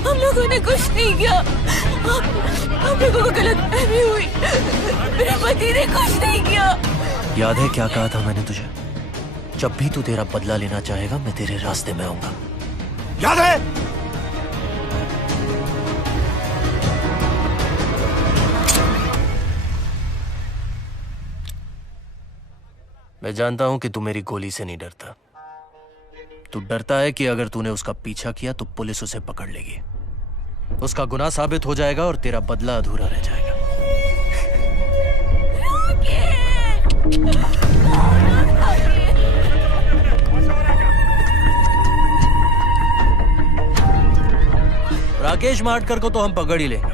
हम लोगों ने कुछ नहीं किया। हम लोगों को गलतफहमी हुई। मेरे पति ने कुछ नहीं किया। याद है क्या कहा था मैंने तुझे? जब भी तू तेरा बदला लेना चाहेगा, मैं तेरे रास्ते में आऊंगा। याद है? मैं जानता हूं कि तू मेरी गोली से नहीं डरता। तू डरता है कि अगर तूने उसका पीछा किया तो पुलिस उसे पकड़ लेगी, उसका गुनाह साबित हो जाएगा और तेरा बदला अधूरा रह जाएगा। राकेश माटकर को तो हम पकड़ ही लेंगे,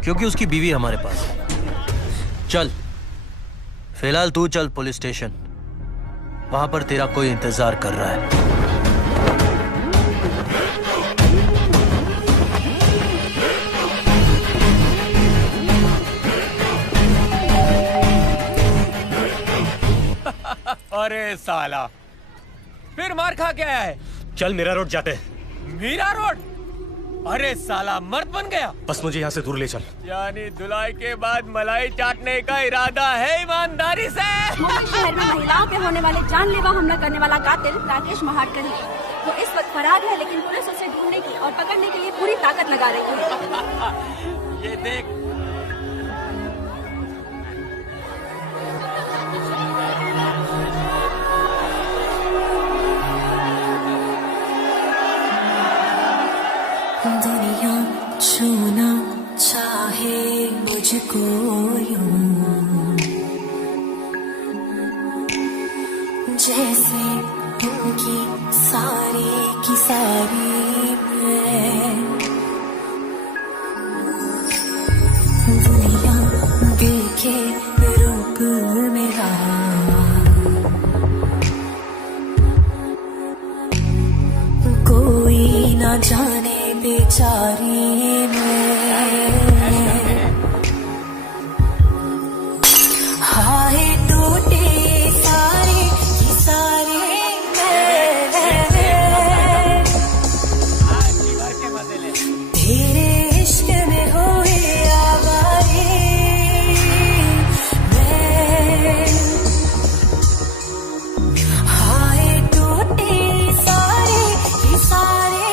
क्योंकि उसकी बीवी हमारे पास है। चल, फिलहाल तू चल पुलिस स्टेशन, वहां पर तेरा कोई इंतजार कर रहा है। अरे साला, फिर मार खा के आया है। चल मीरा रोड जाते हैं। मीरा रोड? अरे साला मर्द बन गया। बस मुझे यहाँ से दूर ले चल। यानी धुलाई के बाद मलाई चाटने का इरादा है ईमानदारी से। मुंबई शहर में महिलाओं पे होने वाले जानलेवा हमला करने वाला कातिल राकेश महाटकर है। वो इस वक्त फरार है, लेकिन पुलिस उसे ढूंढने की और पकड़ने के लिए पूरी ताकत लगा रही है। ये देख, दुनिया छूना चाहे मुझको यूं, जैसे उनकी सारी की सारी मैं, दुनिया देखे रूप मेरा, कोई ना जाने बेचारी मैं, हाय टूटे सारे की सारे मैं, तेरे इश्क में हुए आवारे मैं, हाय टूटे सारे की सारे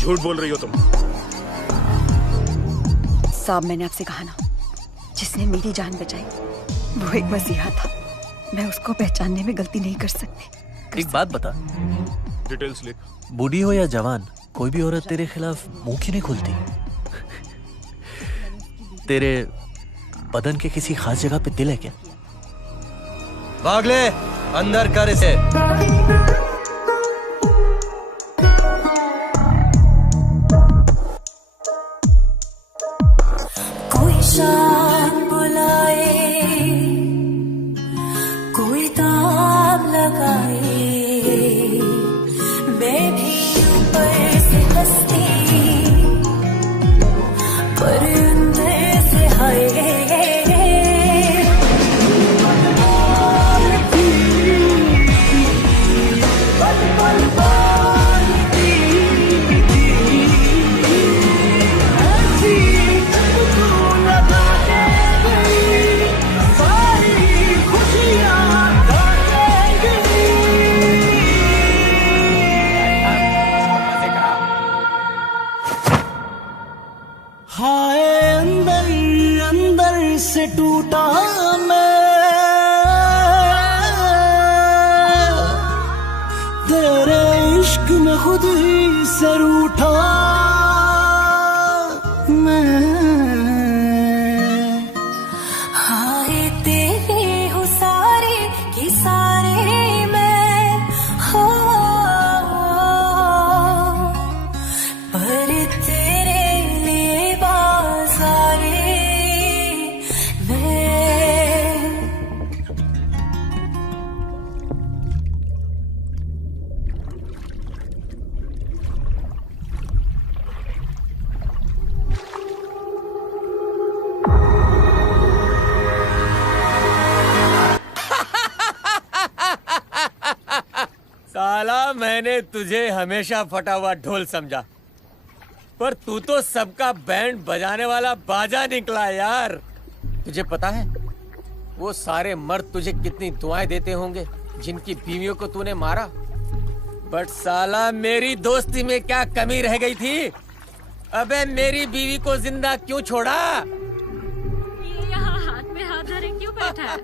झूठ बोल रही हो तुम। साहब, मैंने आपसे कहा ना, जिसने मेरी जान बचाई वो एक मसीहा था। मैं उसको पहचानने में गलती नहीं कर सकती। एक बात बता, डिटेल्स लिख। बूढ़ी हो या जवान, कोई भी औरत तेरे खिलाफ मुंह क्यों नहीं खोलती? तेरे बदन के किसी खास जगह पे दिल है क्या? भाग ले, अंदर कर इसे। शाम बुलाए, कोई ताब लगाए, मैं भी ऊपर से हंसती पर अंदर से हाय, से टूटा मैं, तेरे इश्क में खुद ही से रूठा मैं, हाय तेरे हो सारे की सारे मैं, हो पर तेरे लिए बाज़ारे साला, मैंने तुझे हमेशा फटा हुआ ढोल समझा, पर तू तो सबका बैंड बजाने वाला बाजा निकला यार। तुझे पता है वो सारे मर्द तुझे कितनी दुआएं देते होंगे जिनकी बीवियों को तूने मारा, बट साला मेरी दोस्ती में क्या कमी रह गई थी? अबे मेरी बीवी को जिंदा क्यों छोड़ा? यहाँ हाथ में हाथ धरे क्यों बैठा है?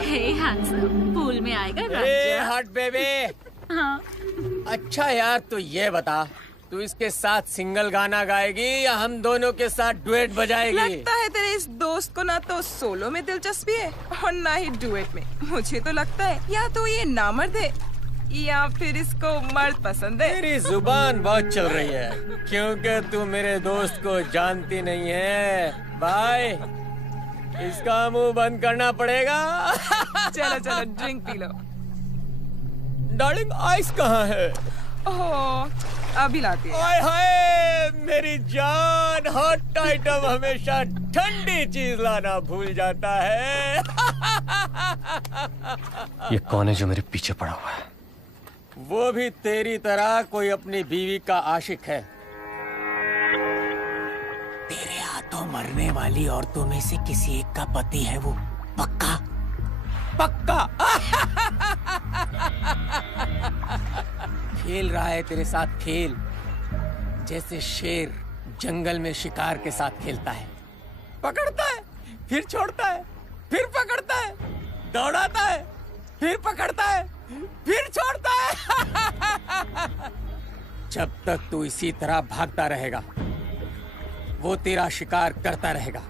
हे हैंडसम, पूल में आएगा राजा? हट बेबे। हाँ। अच्छा यार, तो ये बता, तू इसके साथ सिंगल गाना गाएगी या हम दोनों के साथ डुएट बजाएगी? लगता है तेरे इस दोस्त को ना तो सोलो में दिलचस्पी है और ना ही डुएट में। मुझे तो लगता है या तो ये नामर्द है या फिर इसको मर्द पसंद है। तेरी जुबान बहुत चल रही है, क्योंकि तू मेरे दोस्त को जानती नहीं है। बाय, इसका मुंह बंद करना पड़ेगा। चलो चलो drink P low. Darling, ice कहाँ है? ओह, अभी लाती है। हाय हाय मेरी जान, हॉट आइटम हमेशा ठंडी चीज लाना भूल जाता है। ये कौन है जो मेरे पीछे पड़ा हुआ है? वो भी तेरी तरह कोई अपनी बीवी का आशिक है। तेरे हाथों मरने वाली औरतों में से किसी एक का पति है वो, पक्का? पक्का? खेल रहा है तेरे साथ खेल, जैसे शेर जंगल में शिकार के साथ खेलता है। पकड़ता है, फिर छोड़ता है, फिर पकड़ता है, दौड़ाता है, फिर पकड़ता है, फिर छोड़ता है। जब तक तू इसी तरह भागता रहेगा, वो तेरा शिकार करता रहेगा।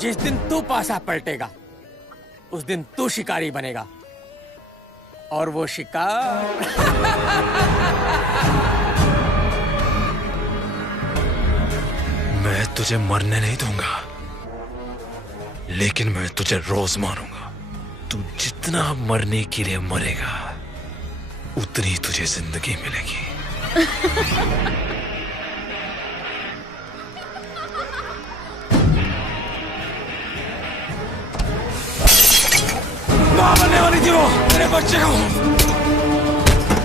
जिस दिन तू पासा पलटेगा, उस दिन तू शिकारी बनेगा, और वो शिकार मैं तुझे मरने नहीं दूंगा, लेकिन मैं तुझे रोज मारूंगा। तू जितना मरने के लिए मरेगा, उतनी तुझे जिंदगी मिलेगी। माँ बनने वाली थी वो मेरे बच्चे को,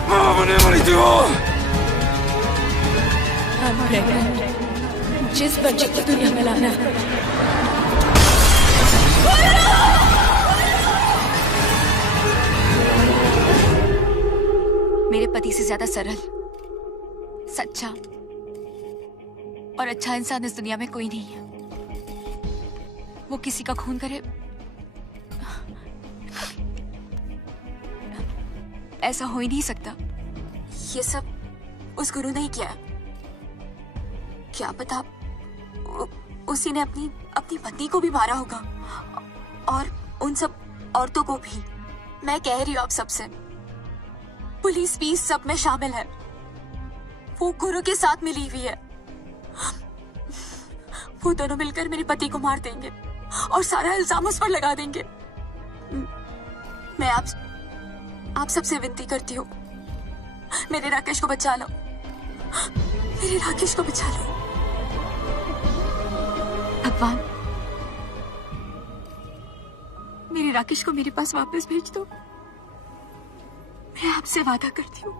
माँ बनने वाली थी वो। जिस बच्चे को दुनिया में लाना है। मेरे पति से ज्यादा सरल, सच्चा और अच्छा इंसान इस दुनिया में कोई नहीं है। वो किसी का खून करे, ऐसा हो ही नहीं सकता। ये सब उस गुरु ने ही किया। क्या पता उसी ने अपनी पत्नी को भी मारा होगा, और उन सब औरतों को भी। मैं कह रही हूँ आप सबसे, पुलिस भी सब में शामिल है। वो गुरु के साथ मिली हुई है। वो दोनों मिलकर मेरे पति को मार देंगे और सारा इल्जाम उस पर लगा देंगे। मैं आप सबसे विनती करती हूँ, मेरे राकेश को बचा लो, मेरे राकेश को बचा लो। भगवान, मेरे राकेश को मेरे पास वापस भेज दो। मैं आपसे वादा करती हूँ,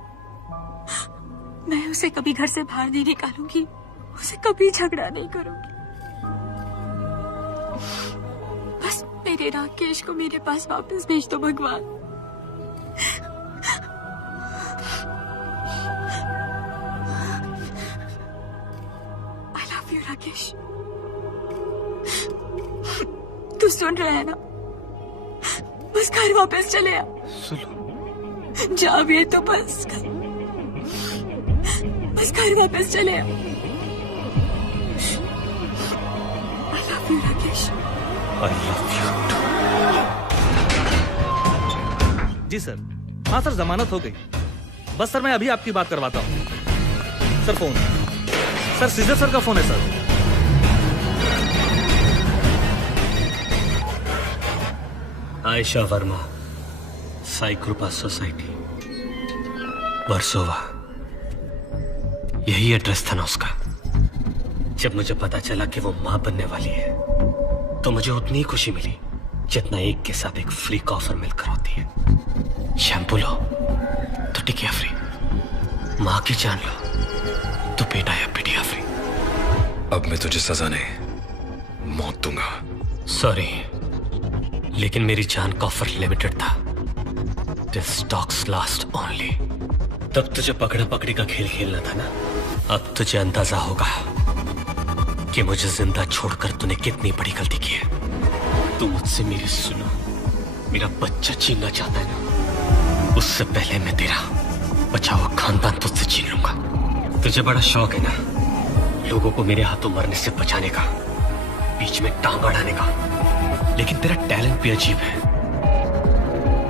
मैं उसे कभी घर से बाहर नहीं निकालूंगी, उसे कभी झगड़ा नहीं करूंगी। बस मेरे राकेश को मेरे पास वापस भेज दो भगवान। I love you, Rakesh. तू सुन रहा है ना? बस घर वापस चले आ। जा भी है तो बस घर वापस चले आ। I love you, Rakesh. I love you जी सर। हाँ सर, जमानत हो गई। बस सर मैं अभी आपकी बात करवाता हूँ। Sir phone, sir Caesar sir का फोन है सर। आयशा वर्मा, साई कृपा सोसाइटी, वर्सोवा। यही एड्रेस था ना उसका। जब मुझे पता चला कि वो मां बनने वाली है, तो मुझे उतनी ही खुशी मिली जितना एक के साथ एक फ्री का ऑफर मिलकर होती है। शैम्पू लो तो टिकिया फ्री, मां की जान लो तो बेटा या बिटिया फ्री। अब मैं तुझे सजा नहीं, मौत दूंगा। सॉरी, लेकिन मेरी जान का ऑफर लिमिटेड था। This talks last only. तब तुझे पकड़ा पकड़ी का खेल खेलना था ना। अब तुझे अंदाजा होगा कि मुझे जिंदा छोड़कर तूने कितनी बड़ी गलती की है। तू मुझसे मेरी सुनो, मेरा बच्चा छीनना चाहता है ना, उससे पहले मैं तेरा बचा हुआ खानदान तुझसे छीन लूंगा। तुझे बड़ा शौक है ना लोगों को मेरे हाथों मरने से बचाने का, बीच में टांग अड़ाने का, लेकिन तेरा टैलेंट भी अजीब है।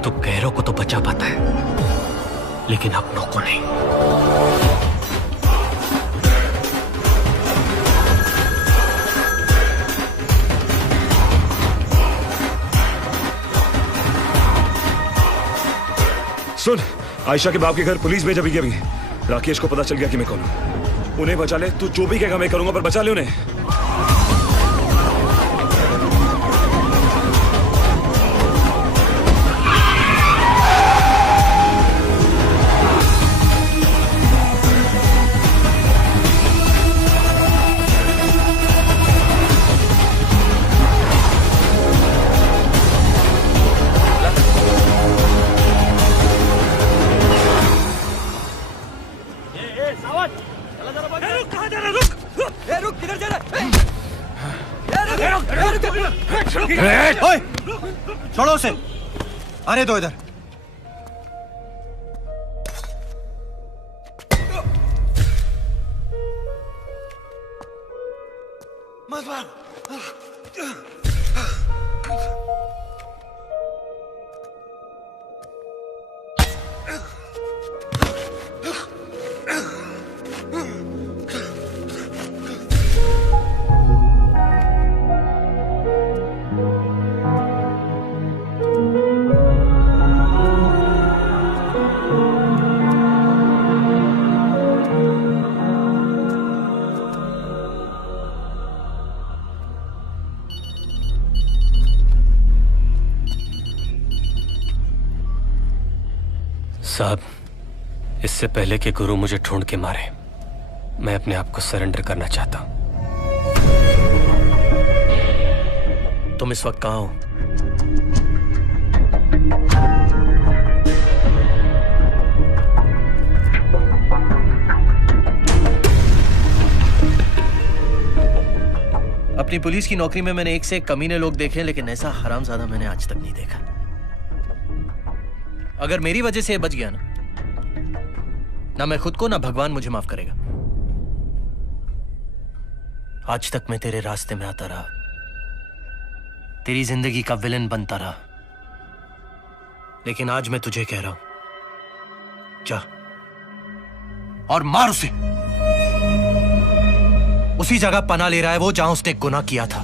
तू गैरों को तो बचा पाता है, लेकिन अपनों को नहीं। सुन, आयशा के बाप के घर पुलिस भेज अभी अभी। राकेश को पता चल गया कि मैं कौन हूं। उन्हें बचा ले, तू जो भी कहेगा मैं करूंगा, पर बचा ले उन्हें। उसे। आने दो इधर। मत मार। साहब, इससे पहले कि गुरु मुझे ढूंढ के मारे, मैं अपने आप को सरेंडर करना चाहता हूं। तुम इस वक्त कहां हो? अपनी पुलिस की नौकरी में मैंने एक से एक कमीने लोग देखे, लेकिन ऐसा हरामजादा मैंने आज तक नहीं देखा। अगर मेरी वजह से ये बच गया ना मैं खुद को ना भगवान मुझे माफ करेगा। आज तक मैं तेरे रास्ते में आता रहा, तेरी जिंदगी का विलन बनता रहा, लेकिन आज मैं तुझे कह रहा हूं, जा और मार उसे। उसी जगह पनाह ले रहा है वो जहां उसने गुनाह किया था।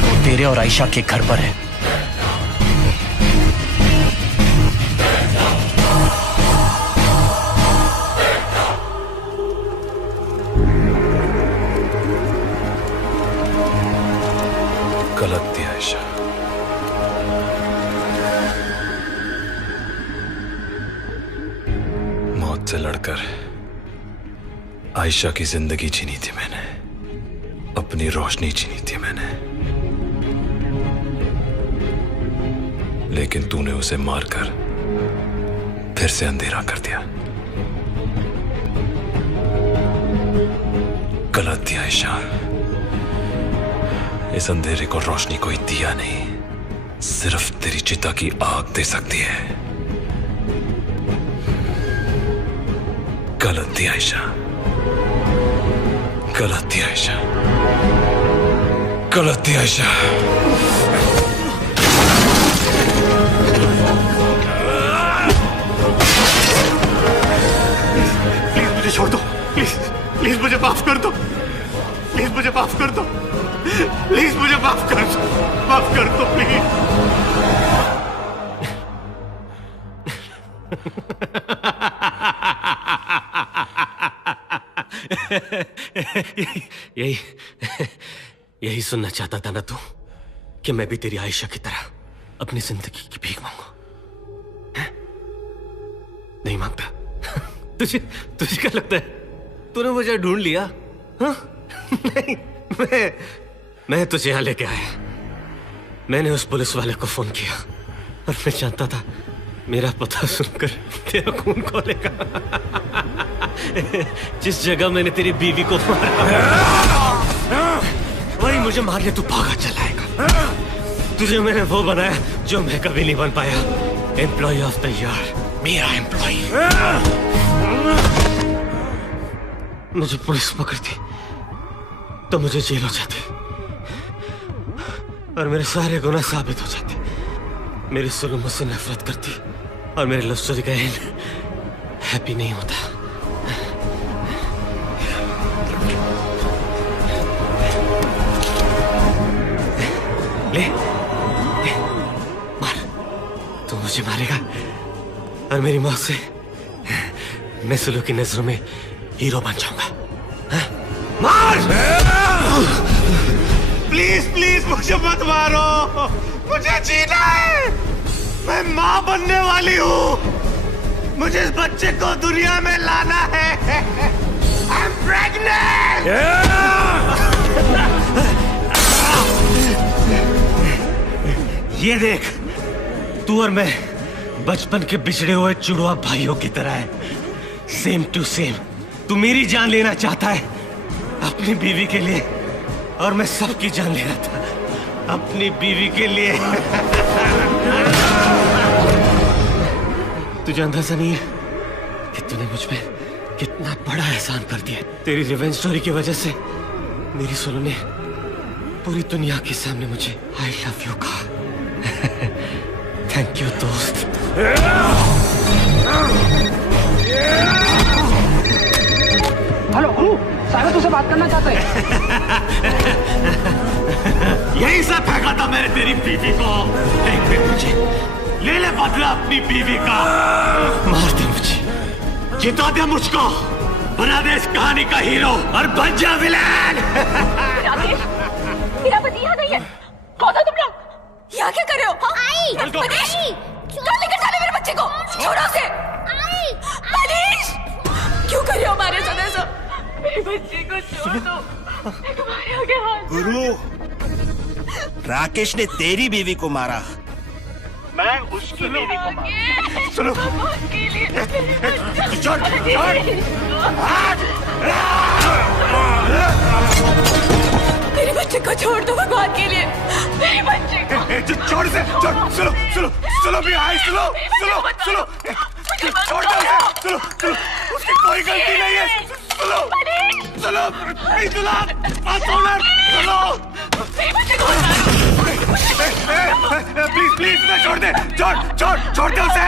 वो तेरे और आयशा के घर पर है। गलत थी आयशा। मौत से लड़कर आयशा की जिंदगी छीनी थी मैंने, अपनी रोशनी छीनी थी मैंने, लेकिन तूने उसे मारकर फिर से अंधेरा कर दिया। गलत थी आयशा। इस अंधेरे को रोशनी कोई दिया नहीं, सिर्फ तेरी चिता की आग दे सकती है। गलत थी आयशा, गलत थी आयशा, गलत थी आयशा। प्लीज मुझे छोड़ दो, प्लीज प्लीज मुझे माफ कर दो, प्लीज मुझे माफ कर दो, प्लीज मुझे माफ कर दो, माफ कर दो प्लीज। यही सुनना चाहता था ना तू, कि मैं भी तेरी आयशा की तरह अपनी जिंदगी की भीख मांगू? नहीं मांगता। तुझे तुझे क्या लगता है तूने मुझे ढूंढ लिया? हाँ? नहीं, मैं तुझे यहां लेके आया। मैंने उस पुलिस वाले को फोन किया और मैं जानता था मेरा पता सुनकर तेरा खून खोलेगा। जिस जगह मैंने तेरी बीवी को मारा वही मुझे मारने तू भागा चलाएगा। तुझे मैंने वो बनाया जो मैं कभी नहीं बन पाया, एम्प्लॉय ऑफ द ईयर, मेरा एम्प्लॉय। मुझे पुलिस पकड़ती तो मुझे जेल हो जाती और मेरे सारे गुनाह साबित हो जाते। मेरी सुलू मुझसे नफरत करती और मेरे लव स्टोरी का एंड हैप्पी नहीं होता। ले मार, तू मुझे मारेगा और मेरी मौत से मैं सुलू की नजरों में हीरो बन जाऊंगा। मार! प्लीज प्लीज मुझे मत मारो, मुझे जीना है। मैं माँ बनने वाली हूँ, मुझे इस बच्चे को दुनिया में लाना है। I'm pregnant! ये देख, तू और मैं बचपन के बिछड़े हुए जुड़वा भाइयों की तरह है, सेम टू सेम। तू मेरी जान लेना चाहता है अपनी बीवी के लिए और मैं सबकी जान ले रहा था अपनी बीवी के लिए। तुझे अंदाजा नहीं है कि तूने मुझ पे कितना बड़ा एहसान कर दिया। तेरी रिवेंज स्टोरी की वजह से मेरी सोनू ने पूरी दुनिया के सामने मुझे आई लव यू कहा। थैंक यू दोस्त। हेलो गुरु, सागर तुझसे बात करना चाहते हैं। यही सब फेंका था मैंने तेरी बीवी को। देख ले मुझे, ले ले बदला अपनी बीवी का। मार दे मुझे, जिता दे मुझको, बना दे इस कहानी का हीरो और बन जा विलेन। राकेश, मेरा पति यहाँ नहीं है। कौन हो तुम लोग? यहाँ क्या कर रहे हो? आई, मनीष, कहाँ लेकर जा रहे मेरे बच्चे को? छोड़ो उसे। मनीष, क्यों कर रहे हो हमारे साथ ऐसा? मेरे बच्चे को छोड़ दो। तुम्हारे आगे हाथ। गुरु, राकेश ने तेरी बीवी को मारा, मैं उसकी बीवी को मारा। सुनो, छोड़, मेरे बच्चे को छोड़ दो भगवान के लिए। मेरे बच्चे को छोड़ से, छोड़। सुनो, सुनो, सुनो भी आई, सुनो, सुनो, सुनो, छोड़ दो उसे, सुनो, सुनो, उसकी कोई गलती नहीं है। सुनो, सुनो, प्लीज सुनो, सुनो, प्लीज प्लीज उसे छोड़ दे, छोड़ दे उसे।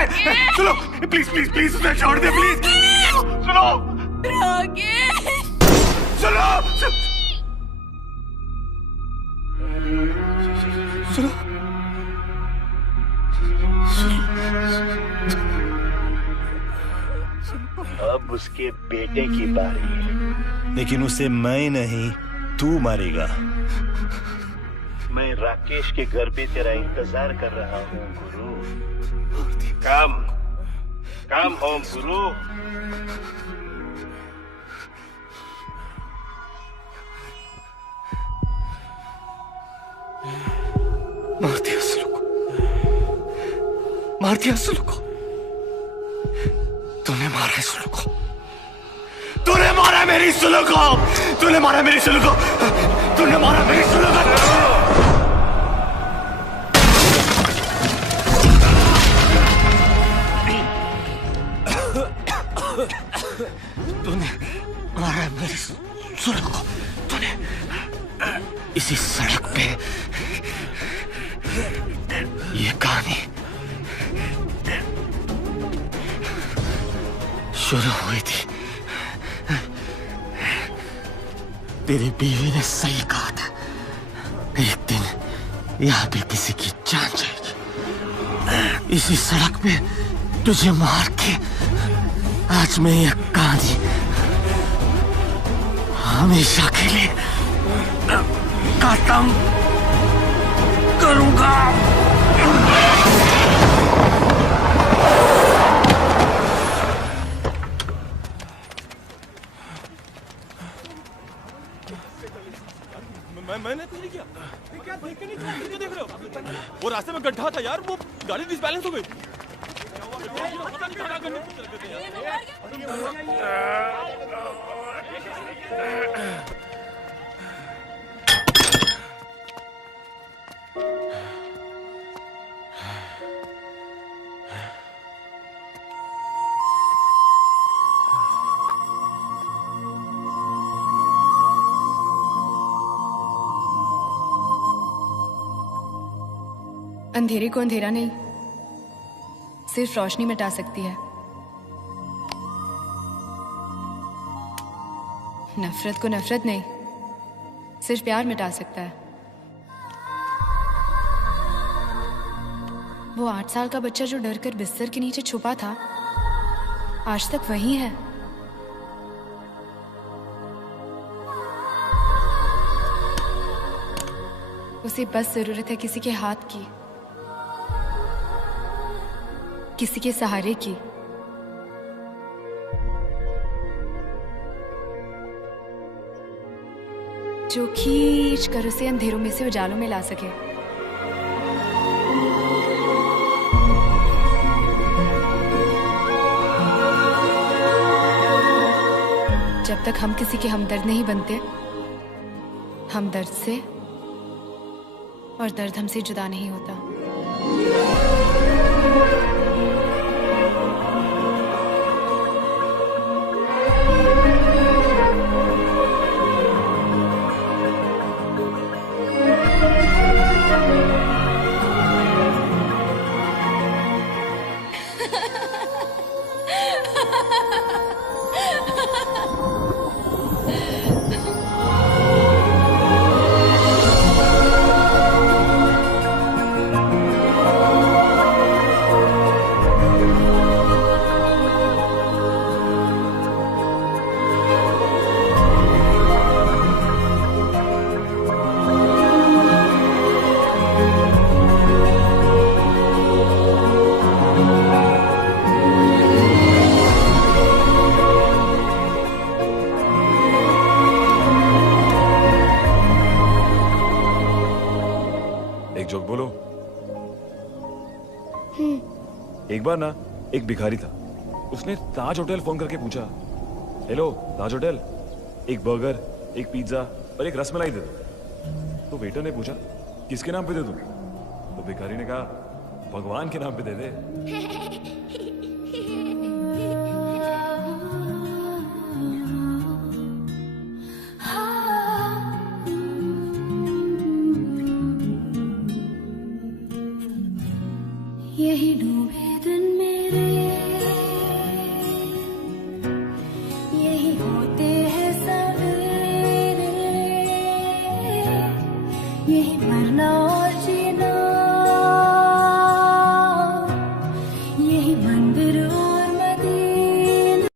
सुनो, प्लीज प्लीज प्लीज उसे छोड़ दे, प्लीज। सुनो, सुनो, सुनो, अब उसके बेटे की बारी है, लेकिन उसे मैं नहीं तू मारेगा। मैं राकेश के घर पे तेरा इंतजार कर रहा हूँ गुरु। कम होम गुरु। मार दिया सुलू को, मार दिया सुलू को। तूने मारा है सुलू को, तूने मारा मेरी सुलू को, तूने मारा मेरी सुलू को, तूने मारा मेरी सुलू को। तूने मारा मेरी सुलू को, तूने इसी सड़क पे ये कहानी शुरू हुई थी। तेरी बीवी ने सही कहा था, एक दिन यहाँ पे किसी की जान जाएगी। इसी सड़क पे तुझे मार के आज मैं ये कहानी हमेशा के लिए खत्म करूंगा। मैंने कुछ नहीं किया। क्या देख के नहीं किया? क्यों देख रहे हो? वो रास्ते में गड्ढा था यार, वो गाड़ी डिसबैलेंस हो गई। अंधेरे को अंधेरा नहीं, सिर्फ रोशनी मिटा सकती है। नफरत को नफरत नहीं, सिर्फ प्यार मिटा सकता है। वो 8 साल का बच्चा जो डर कर बिस्तर के नीचे छुपा था, आज तक वहीं है। उसे बस जरूरत है किसी के हाथ की, किसी के सहारे की। जो खींच कर उसे अंधेरों में से उजालों में ला सके। जब तक हम किसी के हमदर्द नहीं बनते, हमदर्द से और दर्द हमसे जुदा नहीं होता। एक जोक बोलो। एक बार ना एक भिखारी था, उसने ताज होटल फोन करके पूछा, हेलो ताज होटल, एक बर्गर, एक पिज्जा और एक रसमलाई दे दो। तो वेटर ने पूछा किसके नाम पे दे दूं? तो भिखारी ने कहा भगवान के नाम पे दे दे। यही डूबे दिन मेरे, यही होते हैं सवेरे, यही